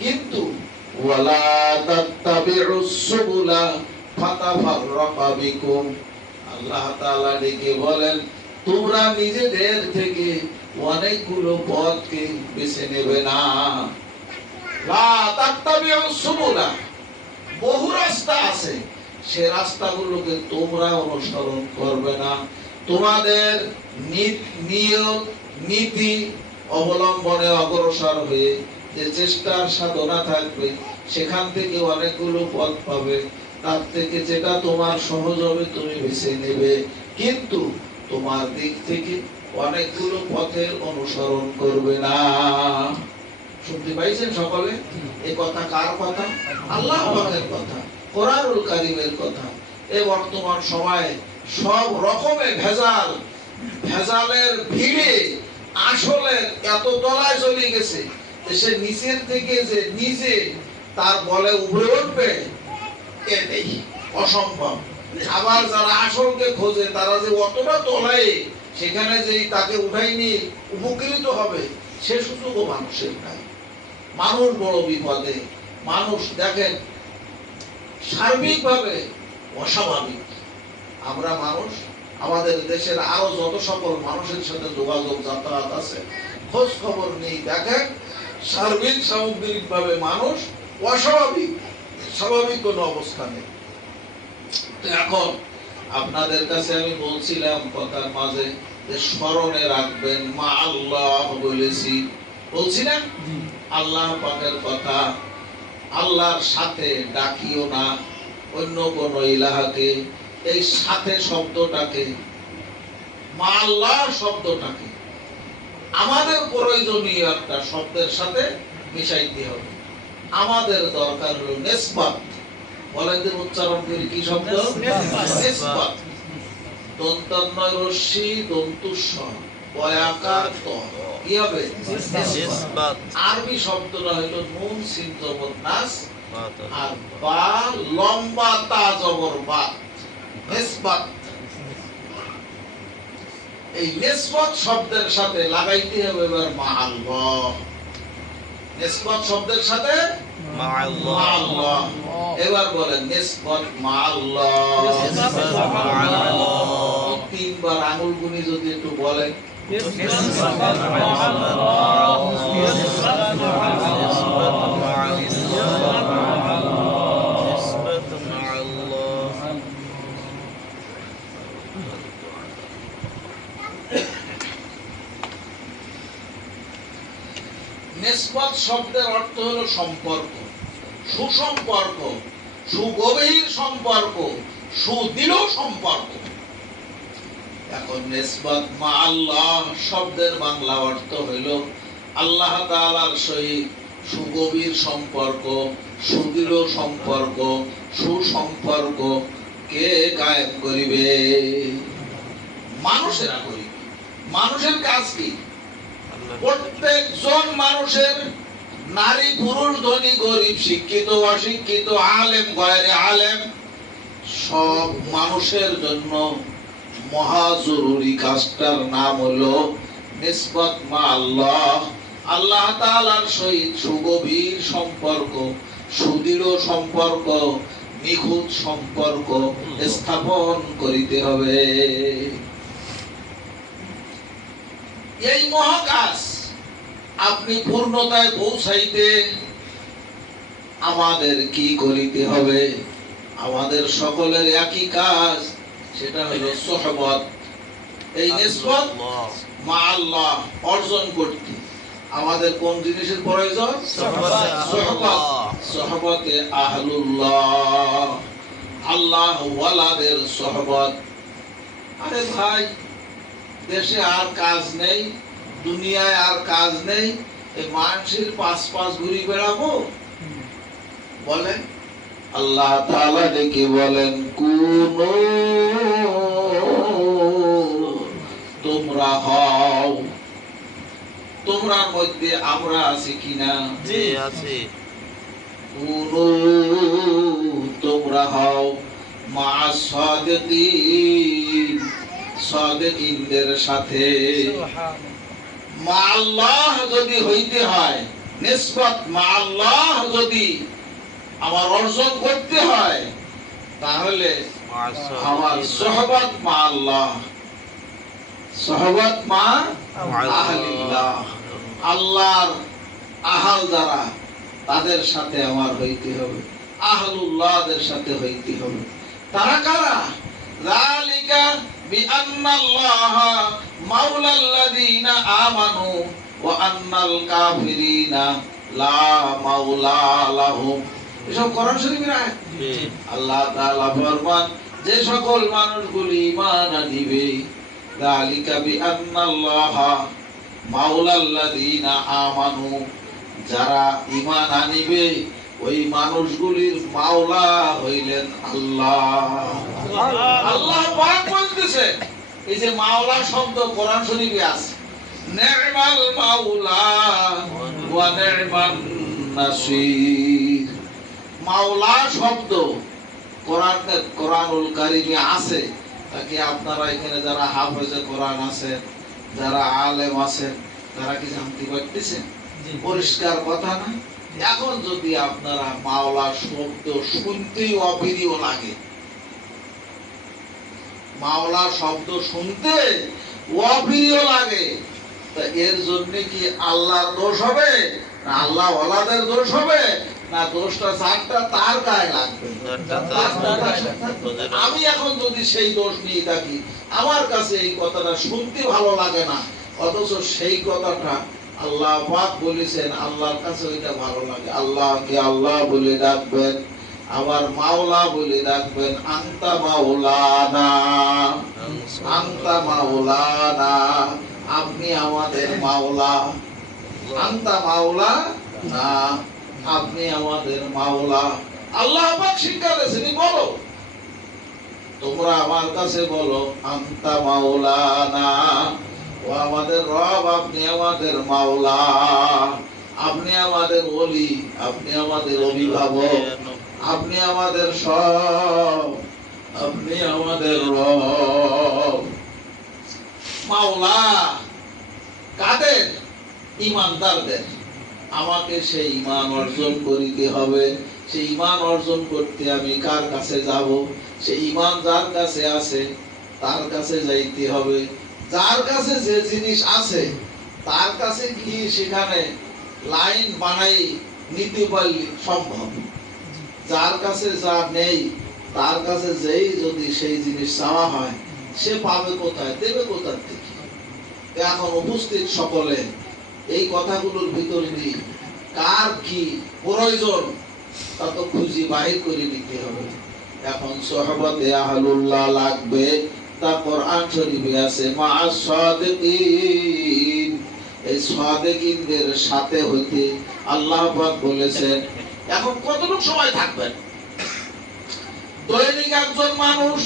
কিন্তু ওয়ালা তাত্তাবিউস সুবুলা ফাতাফাররাকা বিকুম, আল্লাহ তাআলা ডেকে বলেন, তোমরা নিজেদের থেকে অনেকগুলো পথকে বেছে নেবে না। লা তাত্তাবিউস সুবুলা, বহু রাস্তা আছে, সে রাস্তাগুলোকে তোমরা অনুসরণ করবে না। তোমাদের নিয়ত নীতি অবলম্বনে অগ্রসর হয়ে যে চেষ্টার সাধনা থাকবে, সেখান থেকে অনেকগুলো পথ পাবে, তার থেকে যেটা তোমার সহজ হবে তুমি বেছে নেবে, কিন্তু তোমার দিক থেকে অনেকগুলো পথের অনুসরণ করবে না। শুনতে পাইছেন সকলে? এই কথা কার কথা? আল্লাহ পাকের কথা, কোরআনুল কারীমের কথা। এই বর্তমান সময়ে সব রকমের ভেজালের ভিড়ে আসলে এত তলায় চলে গেছে, সে নিচের থেকে যে নিজে তার বলে উপরে উঠবে, এটাই অসম্ভব। আবার যারা আসলকে খোঁজে, তারা যে অতটা তলায়, সেখানে যে তাকে উঠাই নিয়ে উপকৃত হবে, সে সুযোগও মানুষের নাই। মানুষ বড় বিপদে। মানুষ দেখেন সার্বিকভাবে অস্বাভাবিক। আমরা মানুষ, আমাদের দেশের আরো যত সকল মানুষের সাথে যোগাযোগ যাতায়াত আছে, খোঁজ খবর নেই, দেখেন সামগ্রিকভাবে মানুষ অস্বাভাবিক, স্বাভাবিক কোনো অবস্থা নেই। এখন আপনাদের কাছে আমি বলছিলাম কথার মাঝে যে স্মরণে রাখবেন, মা আল্লাহ বলেছি, বলছি না, আল্লাহ পাকের কথা। আল্লাহর সাথে ডাকিও না অন্য কোন ইলাহাকে। এই সাথে শব্দটাকে, মা আল্লাহ শব্দটাকে আমাদের প্রয়োজনীয় একটা শব্দের সাথে মিশাইতে হবে। আমাদের দরকার হলো নিসবাত। বলেন যে উচ্চারণ করি কি শব্দ? নিসবাত। দন্তন্বয় রস্যি দন্তুস্ব বয়াকার ত, কি হবে? নিসবাত। আরবি শব্দটা হলো নুন সিন জবর নাস আর বা লম্বা তা জবর বা, নিসবাত। এই নিসবত শব্দের সাথে লাগাইতে হবে এবার মা আল্লাহ। নিসবত শব্দের সাথে মা আল্লাহ। এবার বলেন নিসবত মা আল্লাহ। 3বার আঙুল গুনি যদি একটু বলেন, শব্দের অর্থ হলো সম্পর্ক, সুসম্পর্ক, সুগভীর সম্পর্ক, সুদৃঢ় সম্পর্ক। এখন নিসবত মা আল্লাহ শব্দের বাংলা অর্থ হইল আল্লাহ তাআলার সহিত সুগভীর সম্পর্ক, সুদৃঢ় সম্পর্ক, সুসম্পর্ক কে কায়েম করিবে? মানুষেরা করিবে। মানুষের কাজ কি? প্রত্যেকজন মানুষের, নারী পুরুষ, ধনী গরিব, শিক্ষিত অশিক্ষিত, আলেম গয়রে আলেম, সব মানুষের জন্য মহা জরুরি কাজটার নাম হলো নিসবত মা আল্লাহ, আল্লাহ তাআলার সহিত সুগভীর সম্পর্ক, সুদৃঢ় সম্পর্ক, নিখুঁত সম্পর্ক স্থাপন করিতে হবে। এই মহাকাজ আপনি পূর্ণতায় পৌঁছাইতে আমাদের কি করিতে হবে? আমাদের সকলের একই কাজ, সেটা হলো সোহবত। এই নিসবত মা আল্লাহ অর্জন করতে আমাদের কোন জিনিসের প্রয়োজন? সোহবত। সোহবতে আহলুল্লাহ, আল্লাহ ওয়ালাদের সোহবত। আরে ভাই, দেশে আর কাজ নেই, দুনিয়ায় আর কাজ নেই, এই মানুষের পাঁচ ঘুরি বেড়াবো? বলেন। আল্লাহ তাআলা ডেকে বলেন, কুনু, তোমরা হও। তোমরার মধ্যে আমরা আছি কিনা? জি আছি। কুনু, তোমরা হও মা সাদিকিন, সাদিকিনদের সাথে। মা আল্লাহ যদি হইতে হয়, নিসবত মা আল্লাহ যদি আমার অর্জন করতে হয়, তাহলে আমার সোহবত মা আল্লাহ, সোহবত মা আহলিল্লাহ, আল্লাহর আহাল যারা, তাদের সাথে আমার হইতে হবে, আহলুল্লাহদের সাথে হইতে হবে। তারা কারা? যালিকা বিআন্নাল্লাহা মাওলাল্লাযীনা আমানু ওয়া আন্নাল কাফিরিনা লা মাওলা লাহুম। এসব কোরআন শরীফের আয়াত। আল্লাহ তাআলা ফরমান, যে সকল মানুষগুলি ঈমান আনিবে, যালিকা বিআন্নাল্লাহা মাওলাল্লাযীনা আমানু, যারা ঈমান আনিবে ওই মানুষগুলির মাওলা হইলেন আল্লাহ। আল্লাহ পাক বলতেছেন, এই যে মাওলা শব্দ কোরআন শরীফে আছে, নি'মাল মাওলা ওয়া নি'মান নাসির। মাওলা শব্দ কোরআনুল কারীমে আছে। তাকে আপনারা এখানে যারা হাফেজে কোরআন আছেন, যারা আলেম আছেন, তারা কি জানতে পারতেছেন? পরিষ্কার কথা না? এখন যদি আপনারা মাওলা শব্দ শুনতেই অপ্রিয় লাগে, মাওলা শব্দ শুনতে অপ্রিয় লাগে, তা এর জন্য কি আল্লাহর দোষ হবে, না আল্লাহ ওয়ালাদের দোষ হবে, না দোষটা সারটা তার গায়ে লাগবে? আমি এখন যদি সেই দোষ নিয়ে থাকি, আমার কাছে এই কথাটা শুনতে ভালো লাগে না, অথচ সেই কথাটা আল্লাহ পাক বলেছেন, আল্লাহর কাছে ওইটা ভালো লাগে। আল্লাহকে আল্লাহ বলে ডাকবেন, আবার মাওলা বলে ডাকবেন। আনতা মাওলানা, আনতা মাওলানা, আপনি আমাদের মাওলা। আনতা মাওলা না, আপনি আমাদের মাওলা। আল্লাহ পাক শিক্ষা দিয়েছেন, বলো, তোমরা আমার কাছে বলো, আনতা মাওলানা, ও আমাদের রব, আপনি আমাদের মাওলা, আপনি আমাদের ওলি, আপনি আমাদের অভিভাবক, আপনি আমাদের সব, আপনি আমাদের রব। মাওলা কাদের? ঈমানদারদের। আমাকে সেই ঈমান অর্জন করিতে হবে। সেই ঈমান অর্জন করতে আমি কার কাছে যাব? সেই ঈমান যার কাছে আছে তার কাছে যাইতে হবে। যার কাছে যে জিনিস আছে তার কাছে গিয়ে সেখানে লাইন বানাই নিতে পারলে সম্ভব। যার কাছে যা নেই তার কাছে যেই যদি সেই জিনিস চাওয়া হয়, সে পাবে কোথায়, দেবে কোথার থেকে? এখন উপস্থিত সকলে এই কথাগুলোর ভিতর দিয়ে কার কি প্রয়োজন তা তো খুঁজি বাহির করে নিতে হবে। এখন সোহবতে আহলুল্লাহ লাগবে, তা কোরআন শরীফে আছে মা'আস সাদিকিন, এই সাদিকিনদের সাথে হইতে আল্লাহ পাক বলেছেন। এখন কতটুকু সময় থাকবেন? দৈনিক একজন মানুষ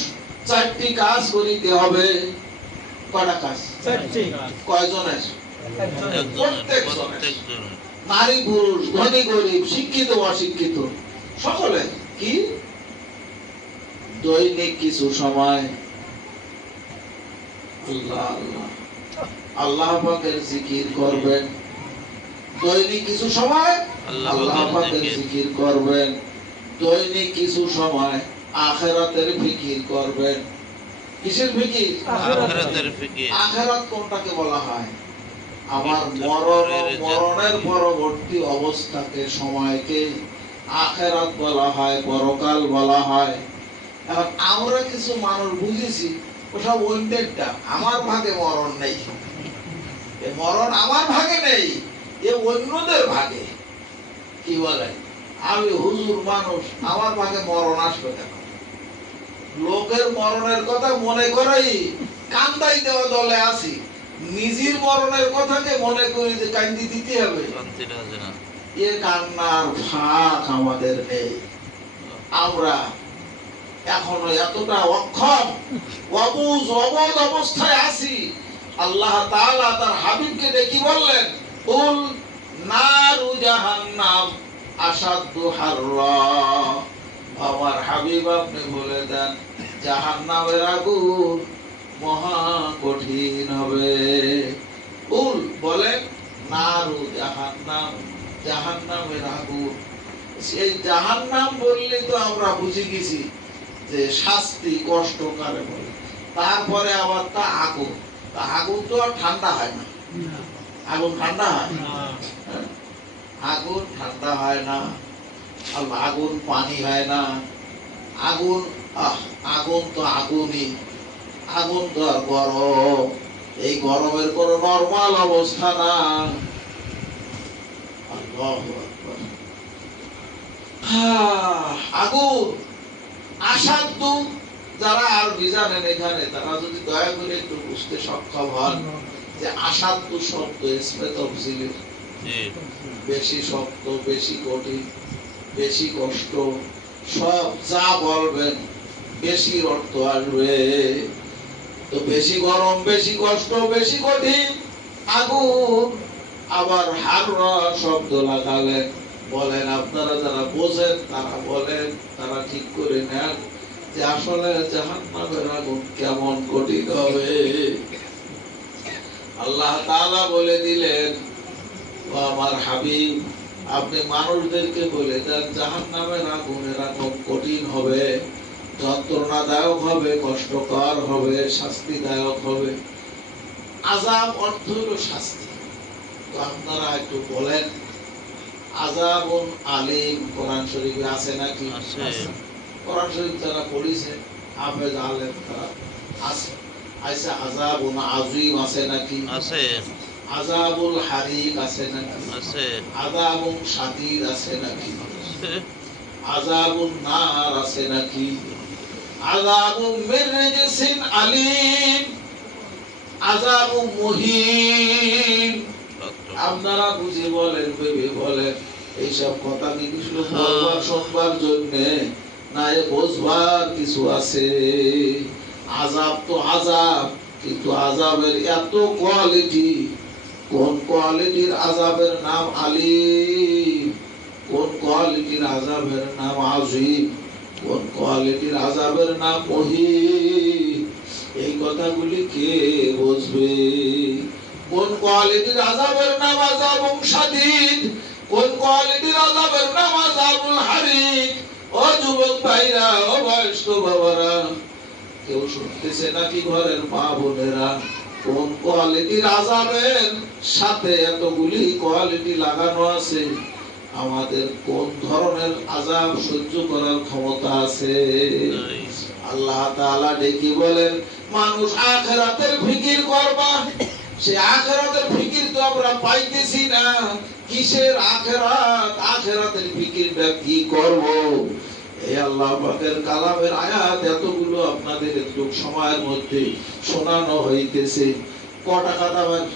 4টি কাজ করিতে হবে। কয়টা কাজ? 4টি। কয়জনের? প্রত্যেকজনের। নারী পুরুষ, ধনী গরিব, শিক্ষিত অশিক্ষিত, সকলে কি দৈনিক কিছু সময় আল্লাহ আল্লাহ আল্লাহ পাকের জিকির করবেন। দৈনিক কিছু সময় আল্লাহ পাকের জিকির করবেন। দৈনিক কিছু সময় আখিরাতের ফিকির করবেন। কিসের ফিকির? আখিরাতের ফিকির। আখিরাত কোনটাকে বলা হয়? আমার মরণের পরবর্তী অবস্থাকে, সময়কে আখিরাত বলা হয়, পরকাল বলা হয়। এখন আমরা কিছু মানুষ বুঝেছি ওসব অন্যেরটা, আমার ভাগে মরণ নেই, এ মরণ আমার ভাগে নেই, এ অন্যদের ভাগে। কি বলে? আমি হুজুর মানুষ, আমার ভাগে মরণ আসবে কেন? লোকের মরণের কথা মনে করেই কান্দাই দেওয়া দলে আছি, নিজের মরণের কথাকে মনে করি যে কান্দি দিতে হবে, এ কান্নার ফাঁক আমাদের নেই। আমরা এখনো এতটা অক্ষম, অবুঝ অবোধ অবস্থায় আছি। আল্লাহ তাআলা তার হাবিবকে দেখি বললেন, কুল নারু জাহান্নাম আসাদ্দু হাররা। আমার হাবিব আপনি বলে দেন, জাহান্নামের আগুন মহা কঠিন হবে। কুল বলেন নারু জাহান্নাম, জাহান্নামের আগুন। সেই জাহান্নাম বললে তো আমরা বুঝে গেছি যে শাস্তি, কষ্ট কারে বলে। তারপরে আবার তা আগুন, তা আগুন তো আর ঠান্ডা হয় না। আগুন ঠান্ডা হয় না, আগুন ঠান্ডা হয় না, আগুন পানি হয় না। আগুন আগুন তো আগুনই, আগুন তো আর গরম, এই গরমের কোন নরমাল অবস্থা না। আল্লাহু আকবার। আগুন আসাদ্দু, যারা আরবি জানেন এখানে, তারা যদি দয়া করে একটু বুঝতে সক্ষম হন যে আসাদ্দু শব্দ ইসমে তাফসীলের, বেশি শক্ত, বেশি কঠিন, বেশি কষ্ট, সব যা বলবেন বেশির অর্থ আসবে। তো বেশি গরম, বেশি কষ্ট, বেশি কঠিন আগুন। আবার হাররা শব্দ লাগালেন, বলেন আপনারা যারা বোঝেন তারা বলেন, তারা ঠিক করে নেন যে আসলে জাহান্নামের আগুন কেমন কঠিন হবে। আল্লাহ তাআলা বলে দিলেন, ও আমার হাবিব আপনি মানুষদেরকে বলে দেন জাহান্নামের আগুন এরকম কঠিন হবে, যন্ত্রণাদায়ক হবে, কষ্টকর হবে, শাস্তিদায়ক হবে। আযাব অর্থ হলো শাস্তি। তো আপনারা একটু বলেন, আযাবুন আলীম কোরআন শরীফে আছে নাকি? আছে। কোরআন শরীফ যারা পড়েছে, হাফেজ আলেম তারা আছে। আচ্ছা, আযাবুন আযীম আছে নাকি? আছে। আযাবুল হারিক আছে নাকি? আছে। আযাবুন শাদীদ আছে নাকি? আছে। আযাবুন নার আছে নাকি? আযাবুম মির রিজসিন আলীম, আযাবুম মুহিন। আপনারা বুঝে বলেন, ভেবে বলেন, এইসব কথা কি কিছু বলবার শুনবার জন্য না, এ বুঝবার কিছু আছে? আযাব তো আযাব, কিন্তু আযাবের এত কোয়ালিটি। কোন কোয়ালিটির আযাবের নাম আলীম, কোন কোয়ালিটির আযাবের নাম আযীম, কোন কোয়ালিটির আযাবের নাম মুহিন, এই কথাগুলি কে বুঝবে? কোন কোয়ালিটির আযাবের নাম আযাবুম শাদীদ, কোন কোয়ালিটির আযাবের নাম আযাবুল হারিক। ও যুবক ভাইরা, ও বয়স্ক বাবারা, কেউ শুনতেছে নাকি ঘরের মা বোনেরা? কোন কোয়ালিটির আযাবের সাথে এতগুলি কোয়ালিটি লাগানো আছে? আমাদের কোন ধরনের আযাব সহ্য করার ক্ষমতা আছে? আল্লাহ তাআলা ডেকে বলেন, মানুষ আখিরাতের ফিকির করবা। সে আখিরাতের ফিকির তো আমরা পাইতেছি না, কিসের আখিরাত, আখিরাতের ফিকিরটা কি করব? এই আল্লাহ পাকের কালামের আয়াত এতগুলো আপনাদের একটু সময়ের মধ্যে শোনানো হইতেছে। ক টাকা দামের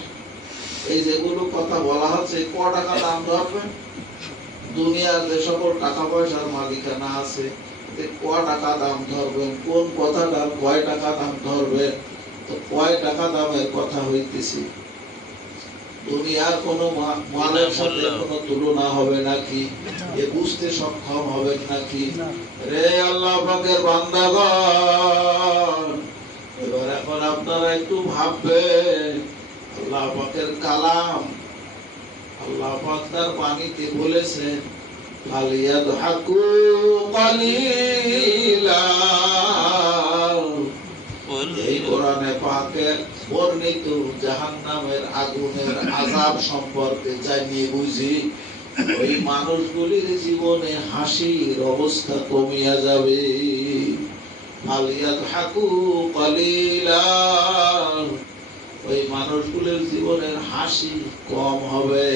এই যেগুলো কথা বলা হচ্ছে, ক টাকা দাম ধরবেন? দুনিয়ার যে সকল টাকা পয়সার মালিকানা আছে, ক টাকা দাম ধরবেন? কোন কথাটার কয় টাকা দাম ধরবেন? তো কয় টাকা দামের কথা হইতেছে? দুনিয়ার কোন মালের সাথে কোনো তুলনা হবে নাকি? এ বুঝতে সক্ষম হবেন নাকি? রে আল্লাহ পাকের বান্দাগণ, এবার এখন আপনারা একটু ভাববেন, আল্লাহ পাকের কালাম, আল্লাহ পাক তার বাণীতে বলেছেন ফালিয়াদহাকু কালিলা। এই কোরআনে পাকে বর্ণিত জাহান্নামের আগুনের আযাব সম্পর্কে জানিয়ে বুঝি ওই মানুষগুলির জীবনে হাসির অবস্থা কমিয়া যাবে। ফালিয়াদহাকু কালিলা, ওই মানুষগুলোর জীবনের হাসি কম হবে।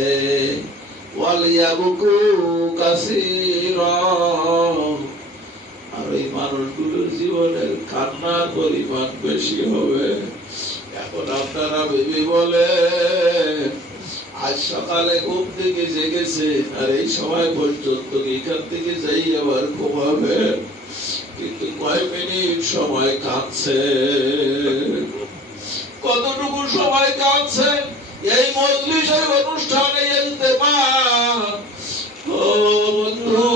ওয়ালিয়াবকু কাসীরা, আর ওই মানুষগুলোর জীবনের কান্নার পরিমাণ বেশি হবে। এখন আপনারা ভেবে বলে, আজ সকালে ঘুম থেকে জেগেছে আর এই সময় পর্যন্ত এখান থেকে যাই আবার ঘুমাবে, কিন্তু কয় মিনিট সময় কাটছে, কতটুকু সময় কাটছে এই মজলিসের অনুষ্ঠানে ইজতেমা। ও বন্ধু,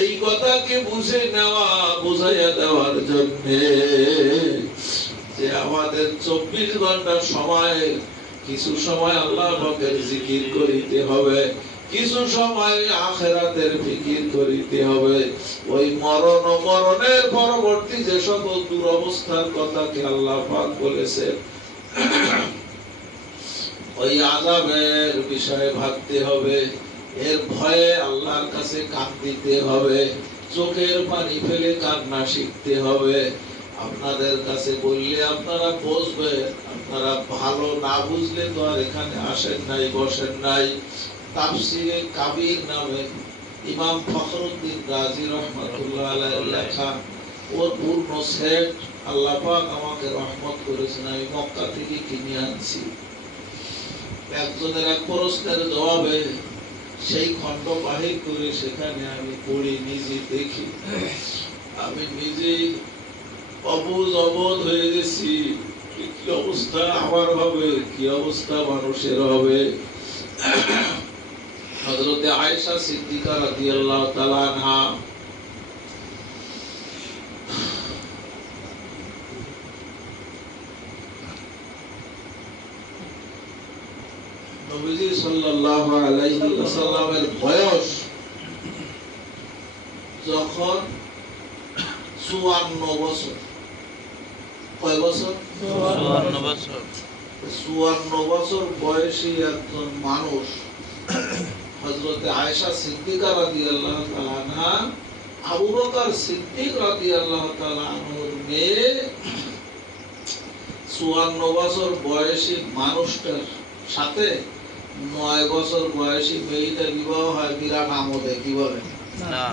এই কথাকে বুঝে নেওয়া, বুঝাইয়া দেওয়ার জন্য যে আমাদের 24 ঘন্টা সময়, কিছু সময় আল্লাহ পাকের জিকির করিতে হবে, কিছু সময় আখিরাতের ফিকির করিতে হবে। ওই মরণ ও মরণের পরবর্তী যে সকল দুরবস্থার কথাকে আল্লাহ পাক বলেছেন, ওই আযাবের বিষয়ে ভাবতে হবে, এর ভয়ে আল্লাহর কাছে কাঁদতে হবে, চোখের পানি ফেলে কান্না শিখতে হবে। আপনাদের কাছে বললে আপনারা বুঝবেন, আপনারা ভালো না বুঝলে তো আর এখানে আসেন নাই, বসেন নাই। তাফসীরে কাবীর নামে ইমাম ফখরুদ্দীন রাজি রহমাতুল্লাহ আলাইহির লেখা ওর পূর্ণ সেট আল্লাহ পাক আমাকে রহমত করেছেন, আমি মক্কা থেকে কিনে আনছি। একজনের এক প্রশ্নের জবাবে সেই খণ্ড বাহির করে সেখানে আমি পড়ি, নিজে দেখি, আমি নিজেই অবুঝ অবোধ হয়ে গেছি। কি অবস্থা আমার হবে, কি অবস্থা মানুষের হবে। হযরতে আয়েশা সিদ্দিকা রাদিয়াল্লাহু তাআলা আনহা নবীজি সাল্লাল্লাহু আলাইহি ওয়াসাল্লামের বয়স যখন 54 বছর, কয় বছর? 54 বছর। 54 বছর বয়সী একজন মানুষ হযরতে আয়েশা সিদ্দিকা রাদিয়াল্লাহু তাআলা আনহা আবু বকর সিদ্দিক রাদিয়াল্লাহু তাআলা আনহুর মেয়ে 54 বছর বয়সী মানুষটার সাথে 9 বছর বয়সী মেয়েটা বিবাহ হয় বিরাট আমোদে। কি বলেন? না,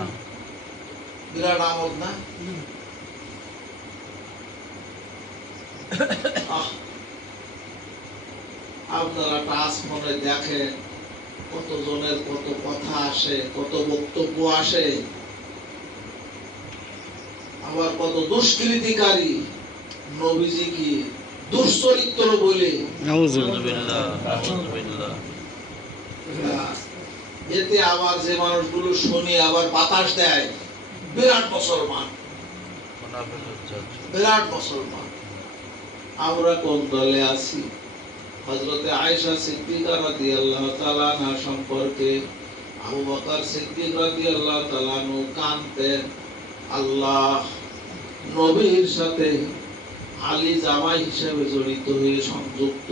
বিরাট আমোদ না? আপনারা টাচ মনে দেখেন কত জনের কত কথা আসে, কত বক্তব্য আসে, আবার কত দুষ্কৃতিকারী নবীজি কি দুশ্চরিত্র বলে এতে আবার যে মানুষগুলো শুনি আবার বাতাস দেয় বিরাট মুসলমান, বিরাট মুসলমান। আমরা কোন দলে আছি? হযরতে আয়েশা সিদ্দিকা রাদিয়াল্লাহু তাআলা আনহা সম্পর্কে আবু বকর সিদ্দিক রাদিয়াল্লাহু তাআলা আনহু কাঁদতেন, আল্লাহ নবীর সাথে আলী জামাই হিসেবে জড়িত হয়ে সংযুক্ত,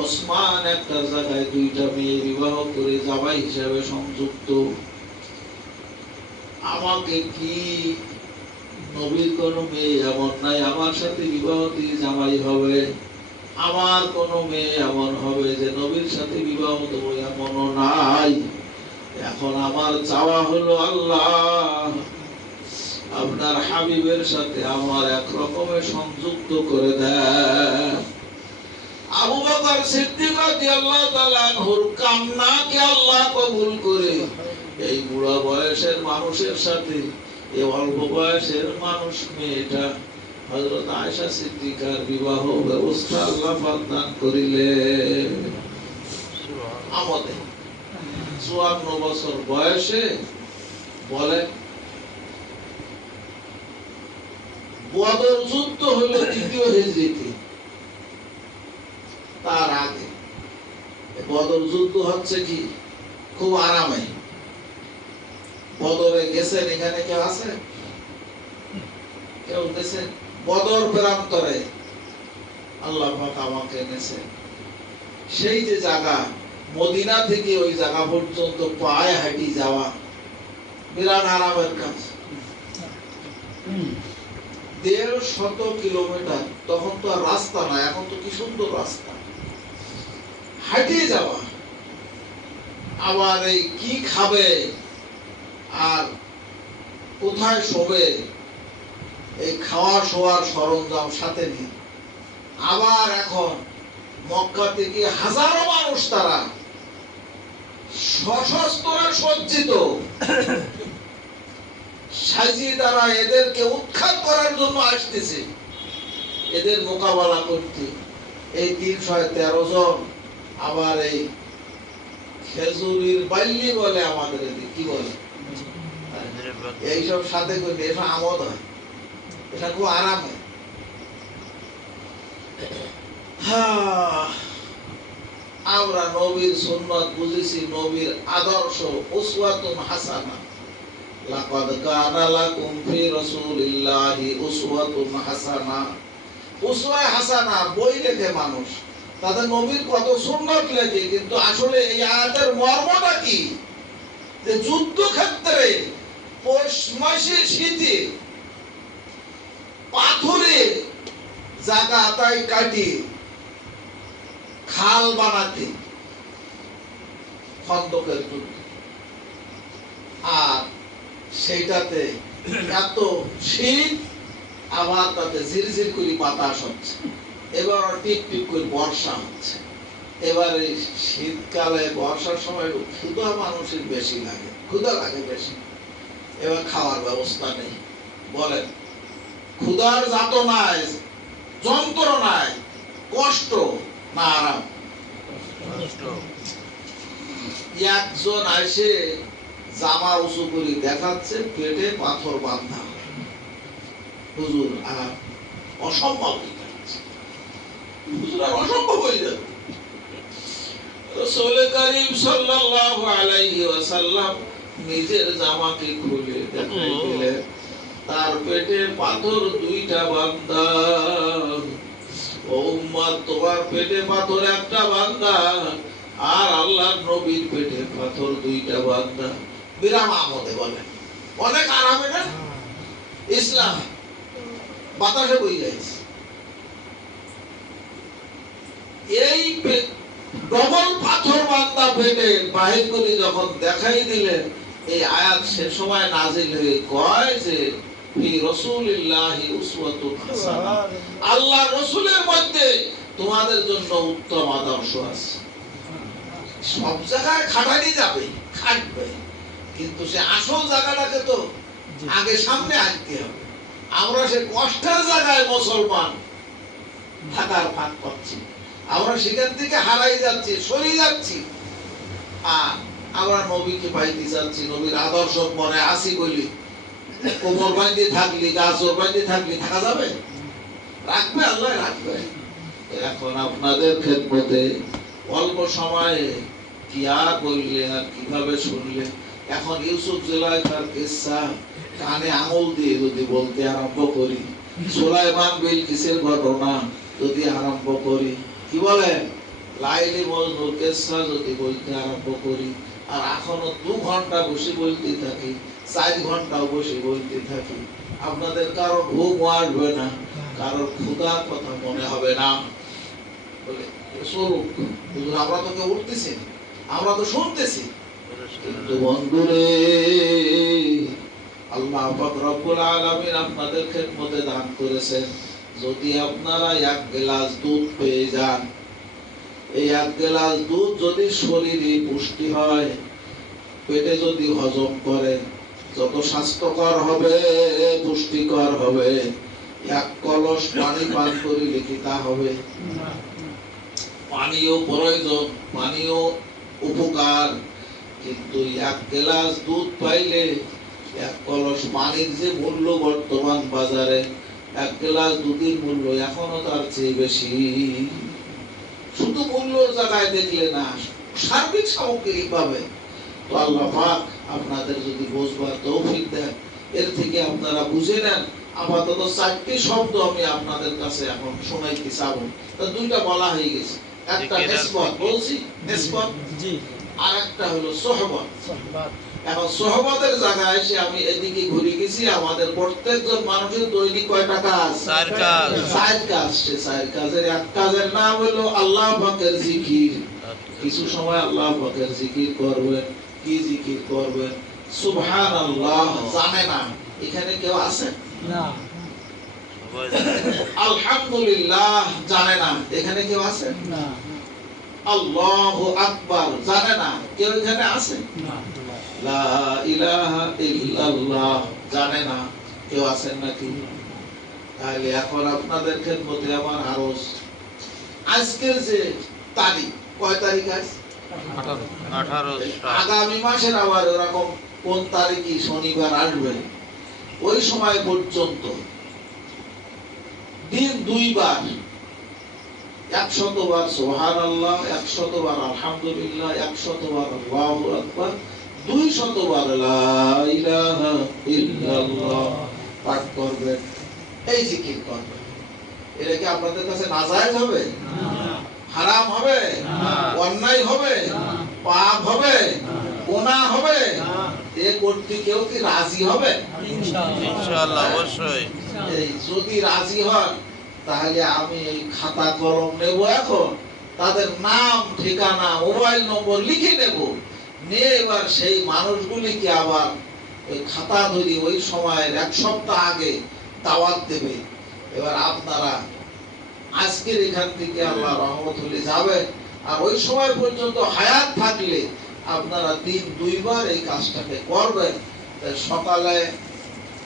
ওসমান একটা জায়গায় দুইটা মেয়ে বিবাহ করে জামাই হিসেবে সংযুক্ত, আমাকে কি নবীর কোন মেয়ে এমন নাই আমার সাথে বিবাহ দিয়ে জামাই হবে? আমার কোন মেয়ে এমন হবে যে নবীর সাথে বিবাহ দেবো এমনও নাই। এখন আমার চাওয়া হলো আল্লাহ আপনার হাবিবের সাথে আমার এক রকমের সংযুক্ত করে দেন। আবু বকর সিদ্দিক রাদিয়াল্লাহু তাআলা আনহুর কামনাকে আল্লাহ কবুল করে এই বুড়া বয়সের মানুষের সাথে এই অল্প বয়সের মানুষ মেয়েটা হযরত আয়েশা সিদ্দিকার বিবাহ ব্যবস্থা আল্লাহ দান করিলেন। আমাদের 54 বছর বয়সে বলে বদর যুদ্ধ হলো দ্বিতীয় হিজরিতে, তার আগে বদর যুদ্ধ হচ্ছে কি খুব আরামে। বদরে গেছেন, এখানে কেউ আছে? কেউ গেছেন? বদর প্রান্তরে আল্লাহ পাক আমাকে এনেছে। সেই যে জায়গা মদিনা থেকে ওই জায়গা পর্যন্ত পায়ে হাঁটি যাওয়া বিরাট আরামের কাজ। 150 কিলোমিটার, তখন তো আর রাস্তা না, এখন তো কি সুন্দর রাস্তা, হাঁটিয়ে যাওয়া। আবার এই কি খাবে আর কোথায় শোবে, এই খাওয়া শোয়ার সরঞ্জাম সাথে নেই। আবার এখন মক্কা থেকে হাজারো মানুষ তারা সশস্ত্রে সজ্জিত, সাজিয়ে তারা এদেরকে উৎখাত করার জন্য আসতেছে, এদের মোকাবেলা করতে। এই 313 জন। আবার এই খেজুরির বাল্লি বলে আমাদের এদিকে, কি বলে এইসব সাথে করলে এটা আমোদ হয়, এটা খুব আরামে। আমরা নবীর সুন্নাত বুঝেছি, নবীর আদর্শ উসওয়াতুন হাসানা। লাকাদ কানা লাকুম ফি রাসূলিল্লাহি উসওয়াতুন হাসানা। উসওয়া হাসানা বই লেখে মানুষ, তাদের নবীর কত সুন্নাত লেখে, কিন্তু আসলে এই আয়াতের মর্মটা কি? যে যুদ্ধক্ষেত্রে পৌষ মাসে শীতে পাথরে জায়গা তাই কাটি খাল বানাতে, খন্দকের যুদ্ধ, আর সেইটাতে এত শীত, আবার তাতে ঝিরঝির করে বাতাস হচ্ছে, এবার টিপ টিপ করে বর্ষা হচ্ছে। এবারে শীতকালে বর্ষার সময় ক্ষুধা মানুষের বেশি লাগে, ক্ষুধা লাগে বেশি। এবার খাওয়ার ব্যবস্থা নেই। বলেন ক্ষুধার যাতনায়, যন্ত্রণায়, কষ্ট না আরাম? একজন আসে জামা উঁচু করে দেখাচ্ছে, পেটে পাথর বাঁধা। হুজুর আর অসম্ভব হয়ে যাচ্ছে, হুজুর আর অসম্ভব হয়ে যাচ্ছে। রাসূল কারীম সাল্লাল্লাহু আলাইহি ওয়াসাল্লাম নিজের জামাকে খুলে দেখাই দিলেন, তার পেটে পাথর 2টা বাঁধা। ও উম্মত, তোমার পেটে পাথর 1টা বাঁধা, আর আল্লাহর নবীর পেটে পাথর 2টা বাঁধা। বিরাম আমদে বলেন, অনেক আরামে না ইসলাম, বাতাসে বই যাইছে। এই ডবল পাথর বাঁধা পেটে বাহির করে যখন দেখাই দিলেন, এই আয়াত সে সময় নাজিল হয়ে কয় যে ফি রাসূলিল্লাহি উসওয়াতুন হাসানা, আল্লাহর রাসূলের মধ্যে তোমাদের জন্য উত্তম আদর্শ আছে। সব জায়গায় খাটানি যাবে, খাটবে, কিন্তু সে আসল জায়গাটাকে তো আগে সামনে আনতে হবে। আমরা সে কষ্টের জায়গায় মুসলমান থাকার ভাগ পাচ্ছি, আমরা সেখান থেকে হারাই যাচ্ছি, সরে যাচ্ছি। আর আমরা নবীকে পাইতে যাচ্ছি, নবীর আদর্শ মনে আসি বলি কোমর বাঁধে থাকলি, গাছর বাঁধে থাকলি থাকা যাবে? রাখবে আল্লাহ, রাখবে। এখন আপনাদের খেদমতে অল্প সময়ে কি আর বললেন আর কিভাবে শুনলেন। এখন ইউসুফ জুলাইখার কিসসা কানে আঙুল দিয়ে যদি বলতে আরম্ভ করি, সুলাইমান বিলকিসের ঘটনা যদি আরম্ভ করি, কি বলেন লাইলি মজনুর কিসসা যদি বলতে আরম্ভ করি, আর এখনো 2 ঘন্টা বসে বলতে থাকি, 4 ঘন্টাও বসে বলতে থাকি, আপনাদের কারো ঘুম আসবে না, কারোর ক্ষুধার কথা মনে হবে না। বলে চলুক হুজুর, আমরা তো কেউ উঠতেছি না, আমরা তো শুনতেছি। কিন্তু বন্ধুরে, আল্লাহ পাক রব্বুল আলামিন আপনাদের খেদমতে দান করেছেন, যদি আপনারা এক গ্লাস দুধ পেয়ে যান, এই এক গ্লাস দুধ যদি শরীরে পুষ্টি হয়, পেটে যদি হজম করে, যত স্বাস্থ্যকর হবে, পুষ্টিকর হবে, এক কলস পানি পান করিলে কি তা হবে? পানিও প্রয়োজন, পানিও উপকার, কিন্তু এক গ্লাস দুধ পাইলে এক কলস পানির যে মূল্য বর্তমান বাজারে, এক গ্লাস দুধের মূল্য এখনো তার চেয়ে বেশি। শুধু মূল্যর জায়গায় দেখলে না, সার্বিক সামগ্রিক ভাবে তো আল্লাহ পাক আপনাদের যদি বুঝবার তৌফিক দেন, এর থেকে আপনারা বুঝে নেন। আপাতত 4টি শব্দ আমি আপনাদের কাছে এখন শোনাইতে চাবো, তা 2টা বলা হয়ে গেছে। একটা নিসবত বলছি, নিসবত, আর একটা হলো সোহবত। এখন সোহবতের জায়গায় এসে আমি এদিকে ঘুরে গেছি। আমাদের প্রত্যেকজন মানুষের দৈনিক কয়টা কাজ? 4 কাজ। 4 কাজ। সে 4 কাজের এক কাজের নাম হলো আল্লাহ পাকের জিকির। কিছু সময় আল্লাহ পাকের জিকির করবেন। কি জিকির করবেন? সুবহানাল্লাহ জানে না, এখানে কেউ আছে? না। আলহামদুলিল্লাহ জানে না, এখানে কেউ আছে? না। আল্লাহু আকবার জানে না, কেউ এখানে আছে? না। লা ইলাহা ইল্লাল্লাহ জানে না, কেউ আছেন নাকি? তাহলে এখন আপনাদের খেদমতে আমার আরজ, আজকের যে তারিখ, কয় তারিখ আজ? 18। আগামী মাসের আবার এরকম কোন তারিখে শনিবার আসবে, ওই সময় পর্যন্ত দিন 2 বার 100 বার সুবহানাল্লাহ, 100 বার আলহামদুলিল্লাহ, 100 বার আল্লাহু আকবার, 200 বার লা ইলাহা ইল্লাল্লাহ পাঠ করবেন। এই জিকির করবেন। এটা কি আপনাদের কাছে নাজায়েজ হবে? না। হারাম হবে? না। অন্যায় হবে? না। পাপ হবে? না। গুনাহ হবে? না। এ করতে কেউ কি রাজি হবে? ইনশাআল্লাহ, অবশ্যই। এই যদি রাজি হন, তাহলে আমি এই খাতা কলম নেব, এখন তাদের নাম, ঠিকানা, মোবাইল নম্বর লিখে নেব, নিয়ে এবার সেই মানুষগুলিকে আবার ওই খাতা ধরি ওই সময়ের 1 সপ্তাহ আগে দাওয়াত দেবে। এবার আপনারা আজকের এখান থেকে আল্লাহ রহমত হলে যাবে, আর ওই সময় পর্যন্ত হায়াত থাকলে আপনারা দিন 2 বার এই কাজটাকে করবেন। সকালে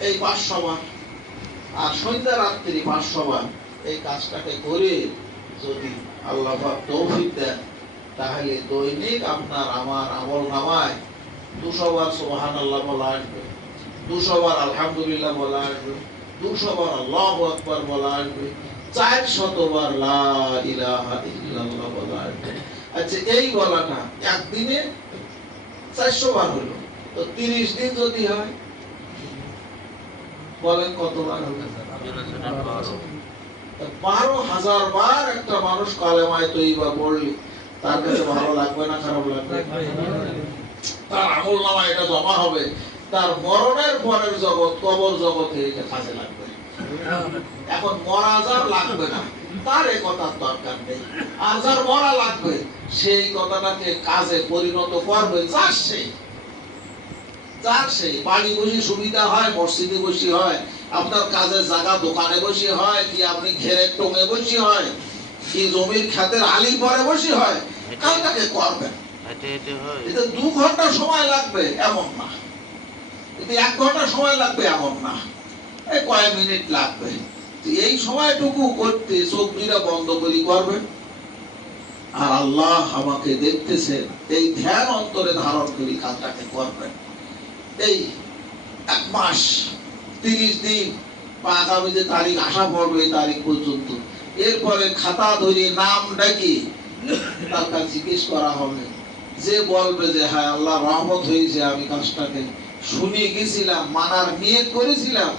এই 500 বার আর সন্ধ্যা রাত্রি 500 বার এই কাজটাকে করে যদি আল্লাহ পাক তৌফিক দেন, তাহলে দৈনিক আপনার আমার আমল নামায় 200 বার সুবহানাল্লাহ বলা আসবে, 200 বার আলহামদুলিল্লাহ বলা আসবে, 200 বার আল্লাহু আকবার বলা আসবে, 400 বার লা ইলাহা ইল্লাল্লাহ বলা আসবে। আচ্ছা, এই বলাটা একদিনে 400 বার হলো, তো 30 দিন যদি হয়, বলেন কতবার হবে? 12,000 বার একটা মানুষ কালেমায়ে তৈয়বা পড়লে তার কাছে ভালো লাগবে না খারাপ লাগবে? তার আমলনামায় এটা জমা হবে, তার মরণের পরের জগৎ, কবর জগতে এটা কাজে লাগবে। এখন মরা যার লাগবে না, তার এই কথার দরকার নেই। আর যার মরা লাগবে, সেই কথাটাকে কাজে পরিণত করবে যার সেই বাড়ি বসে সুবিধা হয়, মসজিদে বসে হয়, আপনার কাজের জায়গা দোকানে বসে হয়, কি আপনি ঘেরের টোঙে বসে হয়, কি জমির ক্ষেতের আলি পরে বসে হয়, কাজটাকে করবেন। এটা 2 ঘন্টা সময় লাগবে এমন না, এটা 1 ঘন্টা সময় লাগবে এমন না, এই কয়েক মিনিট লাগবে। এই সময়টুকু করতে চোখ দুইটা বন্ধ করে করবেন, আর আল্লাহ আমাকে দেখতেছেন, এই ধ্যান অন্তরে ধারণ করে কাজটাকে করবেন। এই 1 মাস 30 দিন বা আগামী যে তারিখ আসা পড়বে এই তারিখ পর্যন্ত, এরপরে খাতা ধরে নাম ডাকি তার কাছে জিজ্ঞেস করা হবে। যে বলবে যে হ্যাঁ আল্লাহ রহমত হয়েছে, আমি কাজটাকে শুনে গেছিলাম, মানার নিয়ত করেছিলাম,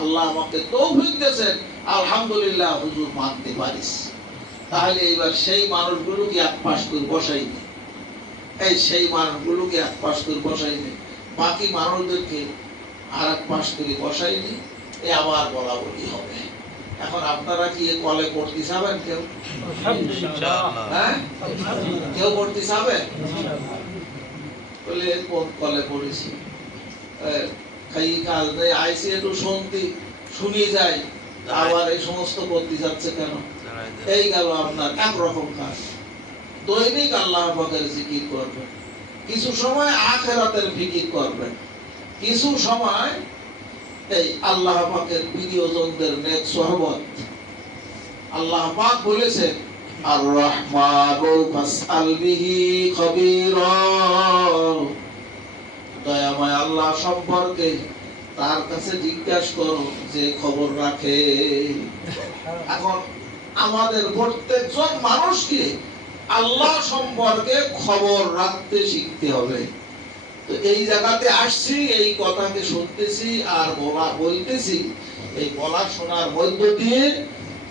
আল্লাহ আমাকে তৌফিক দিয়েছেন, আলহামদুলিল্লাহ হুজুর মানতে পারিস, তাহলে এইবার সেই মানুষগুলোকে 1 পাশ করে বসাই দে। এই সেই মানুষগুলোকে 1 পাশ করে বসাই দে, বাকি মানুষদেরকে আর 1 পাশ করে বসাই দে। আবার বলা বলি হবে, এখন আপনারা কি কলে পড়তে চাবেন? কেউ হ্যাঁ, কেউ পড়তে চাবেন? বলে কোন কলে পড়েছি, খাই কাল আইসি একটু শুনি যায়, আবার এই সমস্ত করতে যাচ্ছে কেন? এই গেল আপনার একরকম কাজ। দৈনিক আল্লাহ পাকের জিকির করবেন, কিছু সময় আখিরাতের ফিকির করবেন, কিছু সময় এই আল্লাহ পাকের প্রিয়জনদের নেক সোহবত। আল্লাহ পাক বলেছেন আর রহমানু ফাসআল বিহি খবীরা, দয়াময় আল্লাহ সম্পর্কে তার কাছে জিজ্ঞাসা করো যে খবর রাখে। এখন আমাদের প্রত্যেকজন মানুষকে আল্লাহ সম্পর্কে খবর রাখতে শিখতে হবে। তো এই জায়গাতে আসছি, এই কথাকে শুনতেছি আর বলতেছি, এই বলা শোনার মধ্য দিয়ে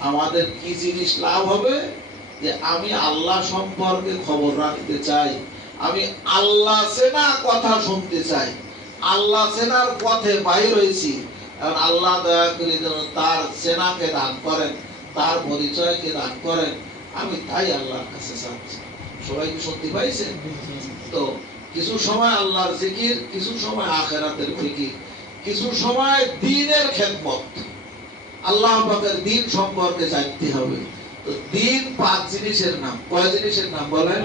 আমাদের কি জিনিস লাভ হবে? যে আমি আল্লাহ সম্পর্কে খবর রাখতে চাই, আমি আল্লাহ চেনা কথা শুনতে চাই, আল্লাহ চেনার পথে বাইর হয়েছি। কারণ আল্লাহ দয়া করে যেন তার চেনাকে দান করেন, তার পরিচয়কে দান করেন, আমি তাই আল্লাহর কাছে চাচ্ছি। সবাই কি সত্যি পাইছেন? তো কিছু সময় আল্লাহর জিকির, কিছু সময় আখিরাতের ফিকির, কিছু সময় দ্বীনের খেদমত। আল্লাহ পাকের দ্বীন সম্পর্কে জানতে হবে। তো দ্বীন 5 জিনিসের নাম। কয় জিনিসের নাম বলেন?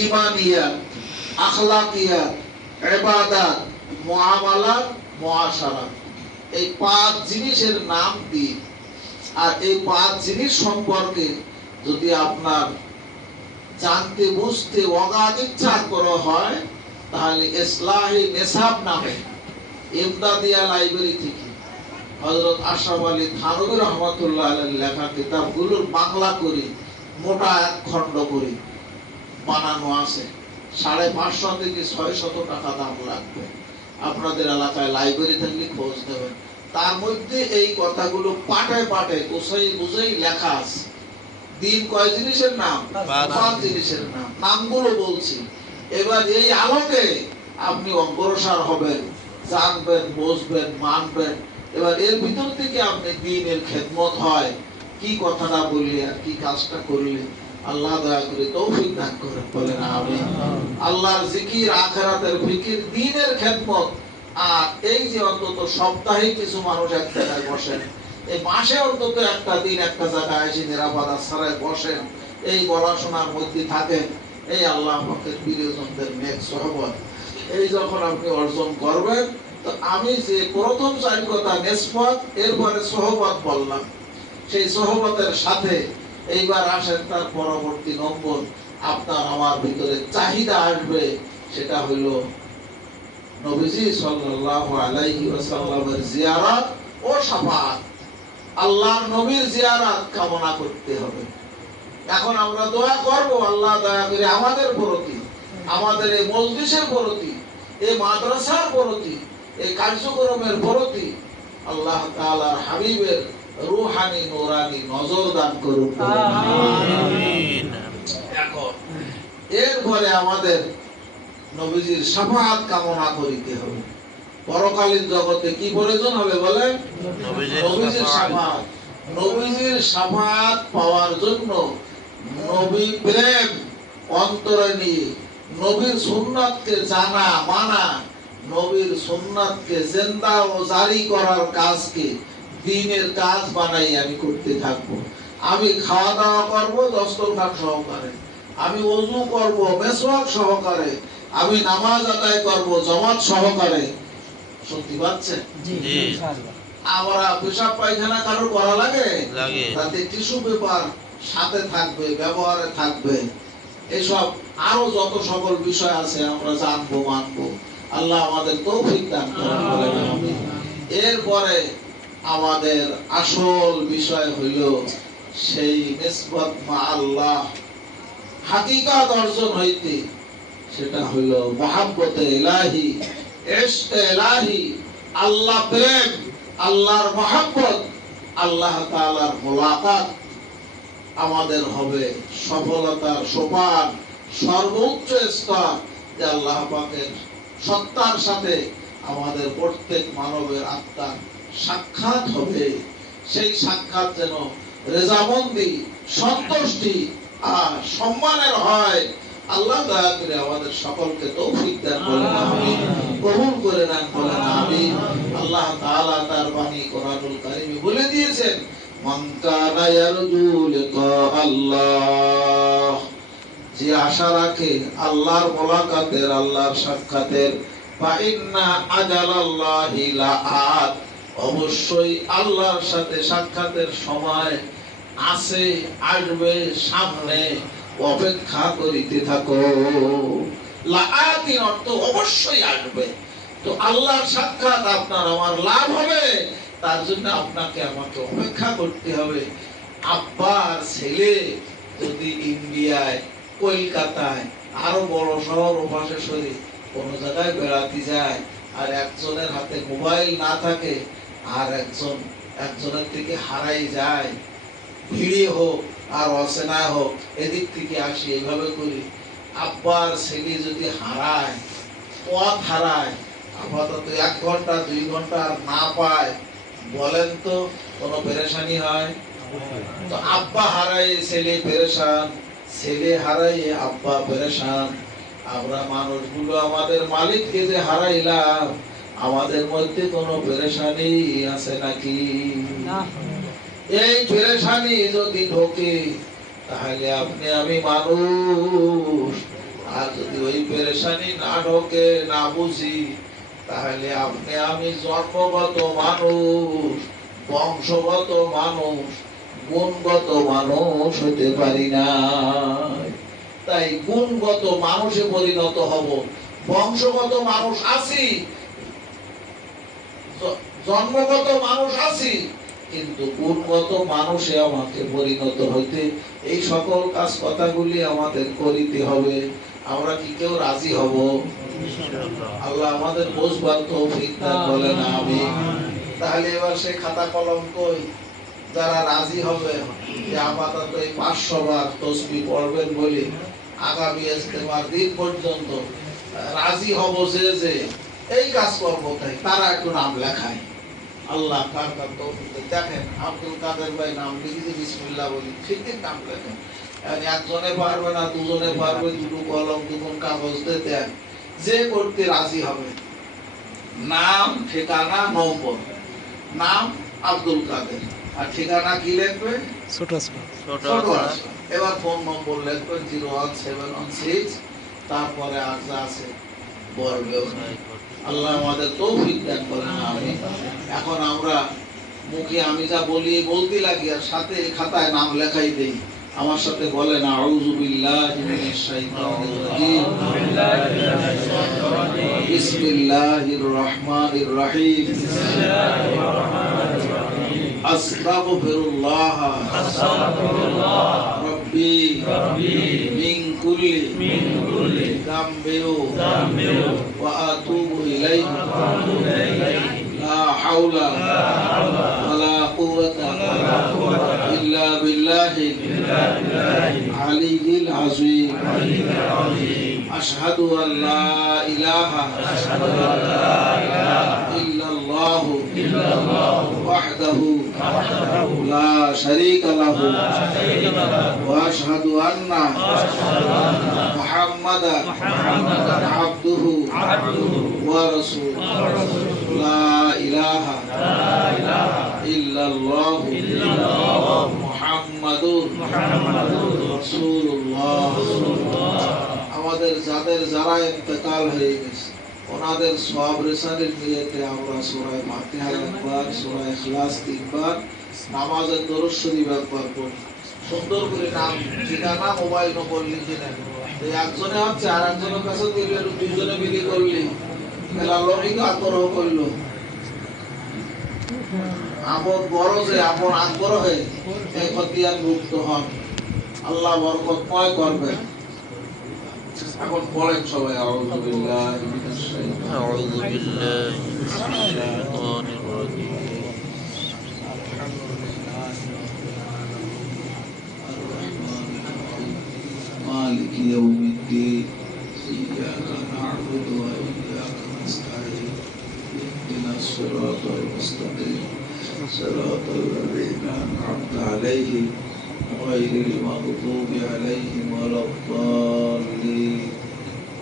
ঈমানিয়াত, আখলাকিয়াত, ইবাদত, মুআমালাত, মুআশারাত। এই 5 জিনিসের নাম দ্বীন। আর এই 5 জিনিস সম্পর্কে যদি আপনার জানতে বুঝতে অগাধ ইচ্ছা করা হয়, তাহলে ইসলাহি নিসাব নামে ইমদাদিয়া লাইব্রেরি থেকে হযরত আশরাফ আলী থানভী রহমাতুল্লাহ আলাইহির লেখা কিতাবগুলোর বাংলা করে মোটা এক খণ্ড করে বানানো আছে। 550 থেকে 600 টাকা দাম লাগবে। আপনাদের এলাকায় লাইব্রেরি থাকলে খোঁজ দেবেন। তার মধ্যে এই কথাগুলো পাটে পাটে গোছাই বুঝাই লেখা আছে। দিন কয় জিনিসের নাম? 5 জিনিসের নাম। নামগুলো বলছি। এবার এই আলোকে আপনি অগ্রসর হবেন, জানবেন, বুঝবেন, মানবেন। এবার এর ভিতর থেকে আপনি দ্বীনের খেদমত হয়, কি কথাটা বললে আর কি কাজটা করলে আল্লাহ দয়া করে তৌফিক দান করেন, বলেন আমিন। আল্লাহর জিকির, আখিরাতের ফিকির, দ্বীনের খেদমত। আর এই যে অন্তত সপ্তাহে কিছু মানুষ এক জায়গায় বসেন, এই মাসে অন্তত একটা দিন একটা জায়গায় এসে নিরাপদ আশ্রয়ে বসেন, এই পড়াশোনার মধ্যে থাকেন, এই আল্লাহ পাকের প্রিয়জনদের নেক সোহবত এই যখন আপনি অর্জন করবেন, তো আমি যে প্রথম 4 কথা নিসবত, এরপরে সোহবত বললাম, সেই সোহবতের সাথে এইবার আসেন তার পরবর্তী নম্বর। আপনার আমার ভিতরে চাহিদা আসবে, সেটা হলো নবীজি সাল্লাল্লাহু আলাইহি ওয়াসাল্লামের জিয়ারত ও শাফাআত। আল্লাহর নবীর জিয়ারত কামনা করতে হবে। এখন আমরা দোয়া করব, আল্লাহ দয়া করে আমাদের প্রতি, আমাদের এই মজলিসের প্রতি, এই মাদ্রাসার প্রতি, এই কার্যক্রমের প্রতি আল্লাহ তাআলার হাবিবের রূহানি নূরানি নজর দান করুন, আমিন। এখন এরপরে আমাদের নবীজির শাফাআত কামনা করিতে হবে। পরকালীন জগতে কি প্রয়োজন হবে বলেন? নবীজির শাফাআত। নবীজির শাফাআত পাওয়ার জন্য নবী প্রেম অন্তরে নিয়ে নবীর সুন্নাতকে জানা মানা, নবীর সুন্নাতকে জিন্দা ও জারি করার কাজকে দ্বীনের কাজ বানাই আমি করতে থাকবো। আমি খাওয়া দাওয়া করবো দস্তরখান সহকারে, আমি ওযু করব মেসওয়াক সহকারে, আমি নামাজ আদায় করব জামাত সহকারে। শুনতে পাচ্ছেন? জি ইনশাআল্লাহ। আমরা পেশাব পায়খানা কারোর করা লাগে? তাতে টিস্যু পেপার সাথে থাকবে, ব্যবহারে থাকবে। এসব আরো যত সকল বিষয় আছে আমরা জানবো, মানবো। আল্লাহ আমাদের তৌফিক দান করেন, বলেন আমিন। এরপরে আমাদের আসল বিষয় হইল সেই নিসবত মা আল্লাহ হাকিকাত অর্জন হইতে, সেটা হইল মুহাব্বতে ইলাহি, ইশকে ইলাহি, আল্লাহ প্রেম, আল্লাহর মুহাব্বত, আল্লাহ তাআলার মুলাকাত আমাদের হবে সফলতার সোপান, সর্বোচ্চ স্তর। যে আল্লাহ পাকের সত্তার সাথে আমাদের প্রত্যেক মানবের আত্মার সাক্ষাৎ হবে, সেই সাক্ষাৎ যেন রেজামন্দি, সন্তুষ্টি আর সম্মানের হয়। আল্লাহ দয়া করে আমাদের সকলকে তৌফিক দান করেন, আমিন। কবুল করে নেন, বলেন আমিন। আল্লাহ তাআলা তার বাণী কোরআনুল কারীমে বলে দিয়েছেন, মান কানা ইয়ারজু লিকা আল্লাহ, যে আশা রাখে আল্লাহর মোলাকাতের, আল্লাহর সাক্ষাতের, ফা ইন্না আজালাল্লাহি লাআত, অবশ্যই আল্লাহর সাথে সাক্ষাতের সময় আছে, আসবে, সামনে, অপেক্ষা করিতে থাকো। লাআতিন অর্থ অবশ্যই আসবে। তো আল্লাহর সাক্ষাৎ আপনার আমার লাভ হবে, তার জন্য আপনাকে আমাকে অপেক্ষা করতে হবে। আব্বার ছেলে যদি ইন্ডিয়ায়, কলকাতায়, আরো বড় শহর ওপাশে কোন জায়গায় বেড়াতে যায়, আর একজনের হাতে মোবাইল না থাকে, আর একজনের থেকে হারাই যায়, ভিড়ে হোক আর অচেনা হোক, এদিক থেকে আসি, এইভাবে করি। আব্বার ছেলে যদি হারায়, পথ হারায়, আপাতত 1 ঘন্টা 2 ঘন্টা না পায়, বলেন তো কোনো পেরেশানি হয়? তো আব্বা হারায় ছেলে পেরেশান, ছেলে হারাই আব্বা পেরেশান। আমরা মানুষগুলো আমাদের মালিককে যে হারাইলাম, আমাদের মধ্যে কোনো পেরেশানি আছে নাকি? এই পেরেশানি যদি ঢোকে, তাহলে আপনি আমি মানুষ। আর যদি ওই পেরেশানি না ঢোকে, না বুঝি, তাহলে আপনি আমি জন্মগত মানুষ, বংশগত মানুষ, গুণগত মানুষ হতে পারি না। তাই গুণগত মানুষে পরিণত হব। বংশগত মানুষ আছি, জন্মগত মানুষ আছি, কিন্তু গুণগত মানুষে আমাকে পরিণত হইতে এই সকল কাজ কথাগুলি আমাদের করিতে হবে। আমরা কি কেউ রাজি হব? আল্লাহ আমাদের বুঝবার তৌফিক দান করেন, আমিন। তাহলে এবার সে খাতা কলম কই, যারা রাজি হবে যে আপাতত এই 500 বার তাসবিহ পড়বেন বলে আগামী ইজতেমার দিন পর্যন্ত রাজি হব যে এই কাজ করবো, তাই তারা একটু নাম লেখায়। আল্লাহ কার কার তৌফিক দেখেন। আব্দুল কাদের ভাই নাম লিখেছে, বিসমিল্লাহ বলি, ঠিক নাম লেখেন। একজনে পারবে না, দুজনে পারবে, দুটো কলম, দুটো কাগজ দেন, যে করতে রাজি হবে। নাম, ঠিকানা, নম্বর। নাম আব্দুল কাদের, আর ঠিকানা কি লিখবে? ছোট। এবার ফোন নম্বর লিখবে 01716, তারপরে আর যা আছে বলবে। আল্লাহ আমাদের তৌফিক দান করেন, আমিন। এখন আমরা মুখে আমি যা বলি বলতে লাগি, আর সাথে খাতায় নাম লেখাই দেই। আমার সাথে বলেন, আউযু বিল্লাহি মিনাশ শাইতানির রাজীম, বিসমিল্লাহির রহমানির রহিম, আস্তাগফিরুল্লাহ রাব্বি মিন কুল্লি যামবিন ওয়া আতুবু ইলাইহি লা হাওলা ওয়ালা কুওয়াতা ইল্লা বিল্লাহিল আলিয়্যিল আযীম। আশহাদু আল লা ইলাহা ইল্লাল্লাহু ওয়াহদাহু লা শারীকা লাহু ওয়া আশহাদু আন্না মুহাম্মাদান আবদুহু ওয়া রাসূলুহু। লা ইলাহা ইল্লাল্লাহু মুহাম্মাদুর রাসূলুল্লাহ। আমাদের যারা ইন্তেকাল হয়ে গেছে, ওনাদের সওয়াব রেসানির নিয়তে আমরা সূরা ফাতিহা একবার, সূরা ইখলাস 3 বার, নামাজের দরুদ শরীফ একবার পড়ি। সুন্দর করে নাম, ঠিকানা, মোবাইল নম্বর লিখে নেন। এই একজনে হচ্ছে আর একজনের কাছে দিলে, দুইজনে মিলে করলি, মেলা লোকই আগ্রহ করলো। আপন বড় যে আপন আগ্রহ হয়ে এই খতিয়ান মুক্ত হন, আল্লাহ বরকতময় করবেন। এখন পড়েন সবাই, আউযু বিল্লাহি মিনাশ শাইতানির রাজীম, মালিকি ইয়াউমিদ্দিন, ইয়্যাকা না'বুদু ওয়া ইয়্যাকা নাস্তাঈন, ইহদিনাস সিরাতাল মুস্তাকিম, صراط الذين أنعمت عليهم غير المغضوب عليهم ولا الضالين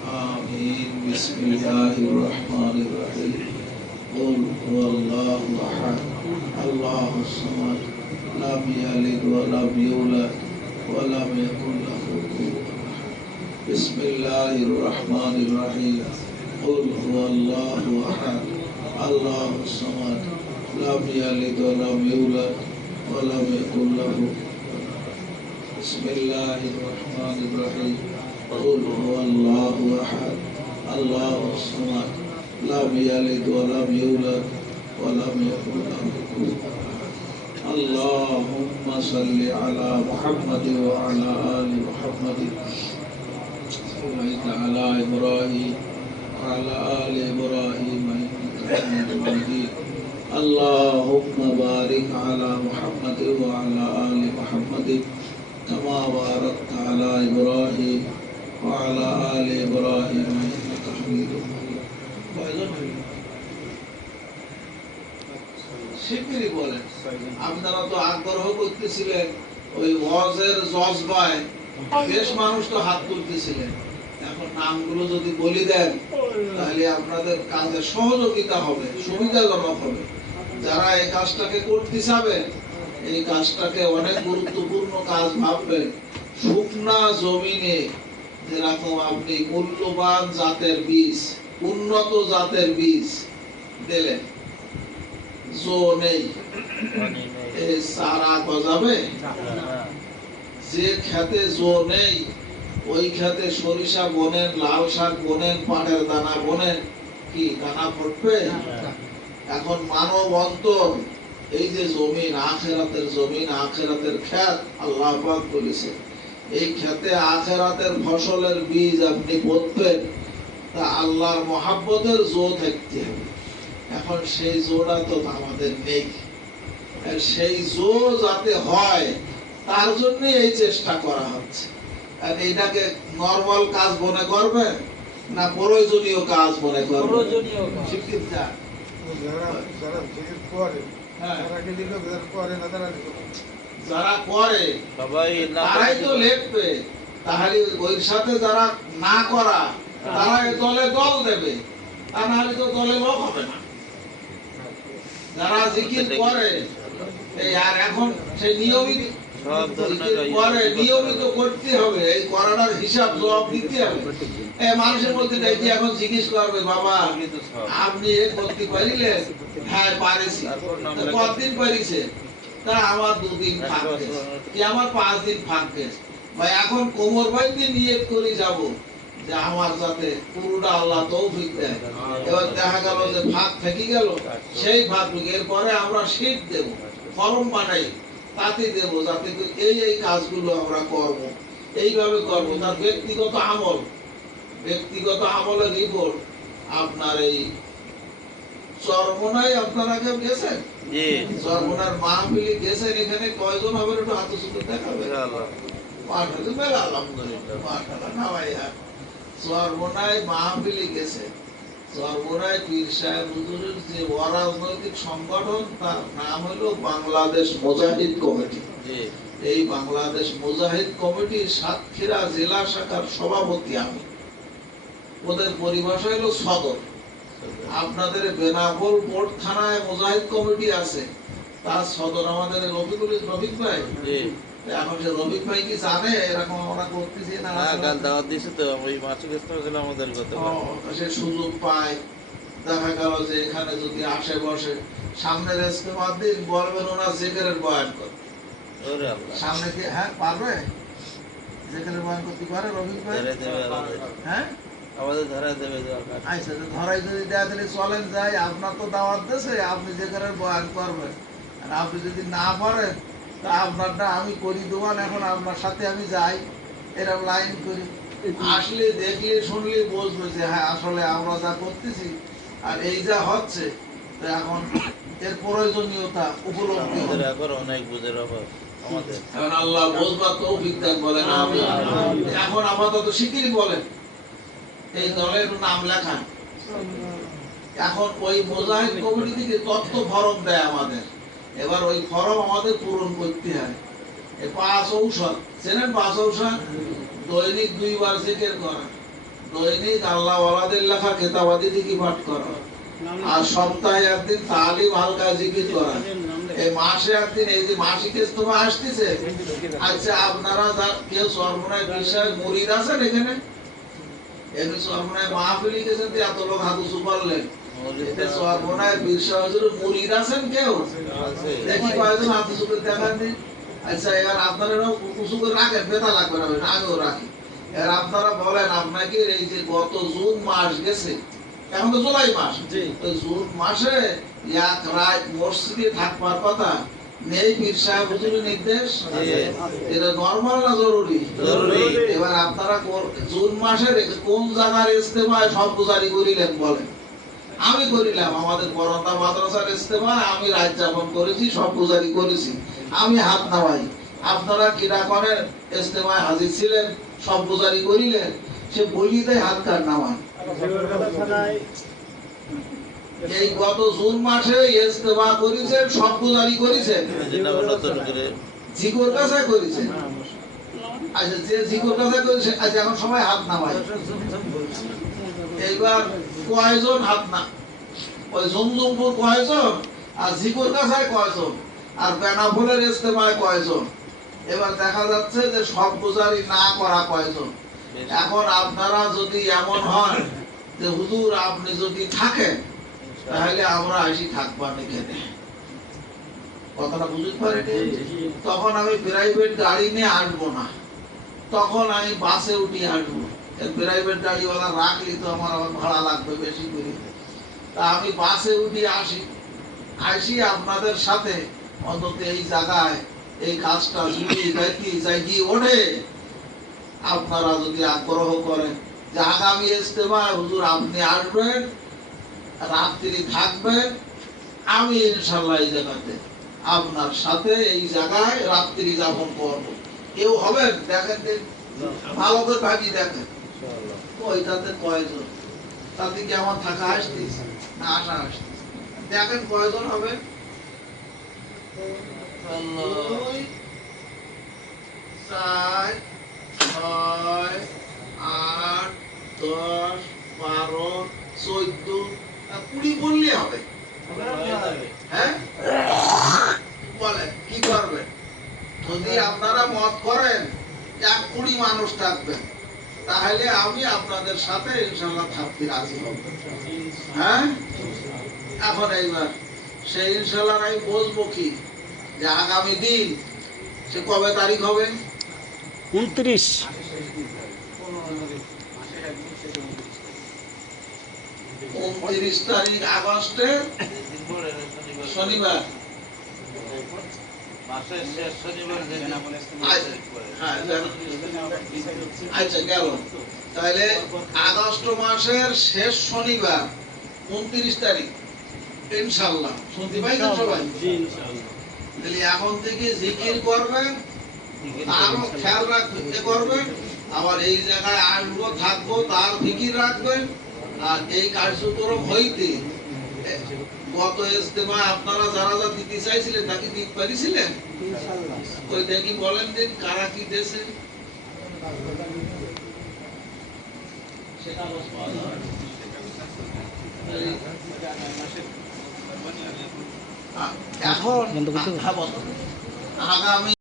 آمين بسم الله الرحمن الرحيم قل هو الله أحد الله الصمد لم يلد ولم يولد ولم يكن له كفوا أحد بسم الله الرحمن الرحيم قل هو الله أحد الله الصمد لم يلد ولم يولد ولم يكن له بسم الله الرحمن الرحيم قل هو الله أحد الله الصمد لم يلد ولم يولد ولم يكن له كفوا أحد اللهم صل على محمد وعلى آل محمد صليت على إبراهيم وعلى آل إبراهيم إنك حميد مجيد اللهم بارك على محمد وعلى آل محمد كما باركت على إبراهيم وعلى آل إبراهيم إنك حميد مجيد শিগগিরই বলেন আপনারা তো আগ্রহ করতেছিলেন ওই ওয়াজের জজবায় বেশ মানুষ তো হাত তুলতেছিলেন এখন নামগুলো যদি বলি দেন তাহলে আপনাদের কাজে সহযোগিতা হবে সুবিধাজনক হবে যারা এই কাজটাকে করতে চাবেন এই কাজটাকে অনেক গুরুত্বপূর্ণ কাজ ভাববেন শুকনা জমিনে যেরকম আপনি মূল্যবান জাতের বীজ উন্নত জাতের বীজ দিলেন জো নেই এই সারা গজাবে যে খেতে জো নেই ওই খেতে সরিষা বোনেন লাল শাক বোনেন পাটের দানা বোনেন কি দানা ফুটবে এখন মানব অন্তর এই যে জমিন আখেরাতের খেত আল্লাহ পাক বলেছে এই খেতে আখেরাতের ফসলের বীজ আপনি পুঁতবেন তা আল্লাহর মহাব্বতের জো থাকতে হবে এখন সেই জোড়া তো আমাদের নেই সেই জো যাতে হয় তার জন্য এই চেষ্টা করা হচ্ছে আর এটাকে নরমাল কাজ মনে করবেন না প্রয়োজনীয় কাজ মনে করবেন প্রয়োজনীয় শিক্ষিত যারা করে তারাই তো লিখবে তাহলে ওই সাথে যারা না করা তারা দলে দল দেবে তা নাহলে তো দলে লোক হবে না যারা জিকির করে এই আর এখন সেই নিয়মিত নিয়মিত করতে হবে এই করাটার হিসাব জবাব দিতে হবে মানুষের মধ্যে দেখি এখন জিজ্ঞেস করবে বাবা আপনি এ করতে পারিলেন হ্যাঁ পারিছি কতদিন পারিছে তা আমার 2 দিন ফাঁক গেছে কি আমার 5 দিন ফাঁক গেছে ভাই এখন কোমর বাইতে নিয়ত করে যাব যে আমার যাতে পুরোটা আল্লাহ তৌফিক দেয় এবার দেখা গেল যে ফাঁক থেকে গেল সেই ফাঁক এরপরে আমরা শীত দেব ফরম বানাই তাতে দেব যাতে এই কাজগুলো আমরা করব এইভাবে করব তার ব্যক্তিগত আমলের রিপোর্ট আপনার এই চরমনায় আপনারা কেউ গেছেন জি চরমনার মাহফিলে গেছেন এখানে কয়জন হবে একটু হাত উঁচু দেখাবে ইনশাআল্লাহ আলহামদুলিল্লাহ মাশাআল্লাহ না ভাইয়া চরমনায় মাহফিলে গেছে চরমনায় পীর সাহেব হুজুরের যে অরাজনৈতিক সংগঠন তার নাম হলো বাংলাদেশ মুজাহিদ কমিটি এই বাংলাদেশ মুজাহিদ কমিটির সাতক্ষীরা জেলা শাখার সভাপতি আমি ওদের পরিভাষা হলো সদর আপনাদের বেনাপোল বোর্ড থানায় মুজাহিদ কমিটি আছে তার সদর আমাদের রফিক ভাই এখন যে রফিক ভাই কি জানে এরকম আমরা করতেছি না কাল দাওয়াত দিয়েছে তো ওই মাছু গেস্ট ছিল আমাদের কথা সে সুযোগ পায় দেখা গেল যে এখানে যদি আসে বসে সামনের ইস্তেমার দিন বলবেন ওরা জিকিরের বয়ান করে ওরে আল্লাহ সামনে কি হ্যাঁ পারবে জিকিরের বয়ান করতে পারে রফিক ভাই হ্যাঁ আমাদের ধরা দেবে দরকার আচ্ছা তো ধরাই যদি দেয়া দিলে চলেন যাই আপনার তো দাওয়াত দেছে আপনি জিকিরের বয়ান করবেন আর আপনি যদি না পারেন তা আপনারটা আমি করি দোয়ান এখন আপনার সাথে আমি যাই এরকম লাইন করি আসলে দেখলে শুনলে বুঝবে যে হ্যাঁ আসলে আমরা যা করতেছি আর এই যা হচ্ছে এখন এর প্রয়োজনীয়তা উপলব্ধি হবে অনেক বুঝের অভাব আমাদের এখন আল্লাহ বুঝবার তৌফিক দান বলেন আমিন এখন আপাতত শিগগিরই বলেন এই দলের নাম লেখান এখন ওই মুজাহিদ কমিটি থেকে তথ্য ফরম দেয় আমাদের এবার ওই ফরম আমাদের পূরণ করতে হয়। এই 5 ঔষধ চেনেন? 5 ঔষধ দৈনিক 2 বার জিকির করা, দৈনিক আল্লাহ ওয়ালাদের লেখা কিতাবাদি দিকে পাঠ করা, আর সপ্তাহে একদিন তালিম হালকা জিকির করা, এই মাসে একদিন, এই যে মাসিক ইজতেমা আসতেছে। আচ্ছা আপনারা কেউ সর্বনায় বিষয় মুরিদ আছেন এখানে? এমনি সর্বনায় মাহফিলি গেছেন তো এত লোক হাত উঁচু করলেন, এতে সর্বনায় বিষয় হুজুরের মুরিদ আছেন কেউ? দেখি কয়েকজন হাত উঁচু করে দেখান দিন। আচ্ছা এবার আপনারা উঁচু করে রাখেন, বেতা লাগবে না, আমিও রাখি। এবার আপনারা বলেন আপনাকে এই যে গত জুন মাস গেছে, এখন তো জুলাই মাস, জুন মাসে এক রাত মসজিদে থাকবার কথা নেই? পীর সাহেব হুজুরের নির্দেশ, এটা নরমাল না জরুরি? এবার আপনারা জুন মাসের কোন জায়গার ইজতেমায় সব গুজারি করিলেন বলেন? আমি করিলাম, আমাদের পরন্দা মাদ্রাসার ইজতেমায় আমি রাত যাপন করেছি, সব গুজারি করেছি, আমি হাত নামাই। আপনারা কিরা করেন? ইজতেমায় হাজির ছিলেন, সব গুজারি করিলেন, সে বলি দেয় হাত কার নামান। এই গত জুন মাসে ইজতেমা করেছেন, সব গুজারি করেছেন, জিকর কাছে করেছেন। আচ্ছা যে জিকর কাছে করেছে, আচ্ছা এখন সবাই হাত নামায়। এইবার কয়জন হাত না, ওই জমজমপুর কয়জন, আর জিকর কাছে কয়জন, আর বেনাফলের ইজতেমায় কয়জন? এবার দেখা যাচ্ছে যে সব গুজারি না করা কয়জন। এখন আপনারা যদি এমন হয় যে হুজুর আপনি যদি থাকেন তাহলে আমরা আসি থাকবার এখানে, কথাটা বুঝতে পারেনি? তখন আমি প্রাইভেট গাড়ি নিয়ে আসবো না, তখন আমি বাসে উঠে আসবো। প্রাইভেট গাড়িওয়ালা রাখলি তো আমার আবার ভাড়া লাগবে বেশি করে, তা আমি বাসে উঠে আসি আপনাদের সাথে অন্তত এই জায়গায় এই কাজটা যদি যাইতে ওঠে, আপনারা যদি আগ্রহ করেন যে আগামী ইজতেমায় হুজুর আপনি আসবেন, রাত্রি থাকবেন, আমি ইনশাআল্লাহ এই জায়গাতে আপনার সাথে এই জায়গায় রাত্রি যাপন করবো। কেউ হবেন? দেখেন ভালো করে ভাবি দেখেন ওইটাতে কয়জন, তাতে কি আমার থাকা আসতেছে না আসা আসতেছে? দেখেন কয়জন হবে। 2 4 6 8 10 12 14 20 বললে হবে। হ্যাঁ বলেন কি করবেন? যদি আপনারা মত করেন 20 মানুষ থাকবেন, তাহলে আমি আপনাদের সাথে ইনশাআল্লাহ থাকতে রাজি হব। হ্যাঁ এখন এইবার সেই ইনশাআল্লাহ আমি বলবো কি যে আগামী দিন সে কবে তারিখ হবে? 29 তারিখ আগস্টের শনিবার। আচ্ছা গেল, তাহলে আগস্ট মাসের শেষ শনিবার 29 তারিখ ইনশাআল্লাহ। শুনতে পাইছেন সবাই? তাহলে এখন থেকে জিকির করবেন, আরো খেয়াল করবেন, আবার এই জায়গায় আসবো থাকবো তার ফিকির রাখবেন। আর এই কার্যক্রম হইতে গত ইজতেমায় আপনারা যারা যা দিতে চাইছিলেন তাকে দিতে পারিছিলেন? ওই দেখি বলেন দিন কারা কি দেশে। এখন আগামী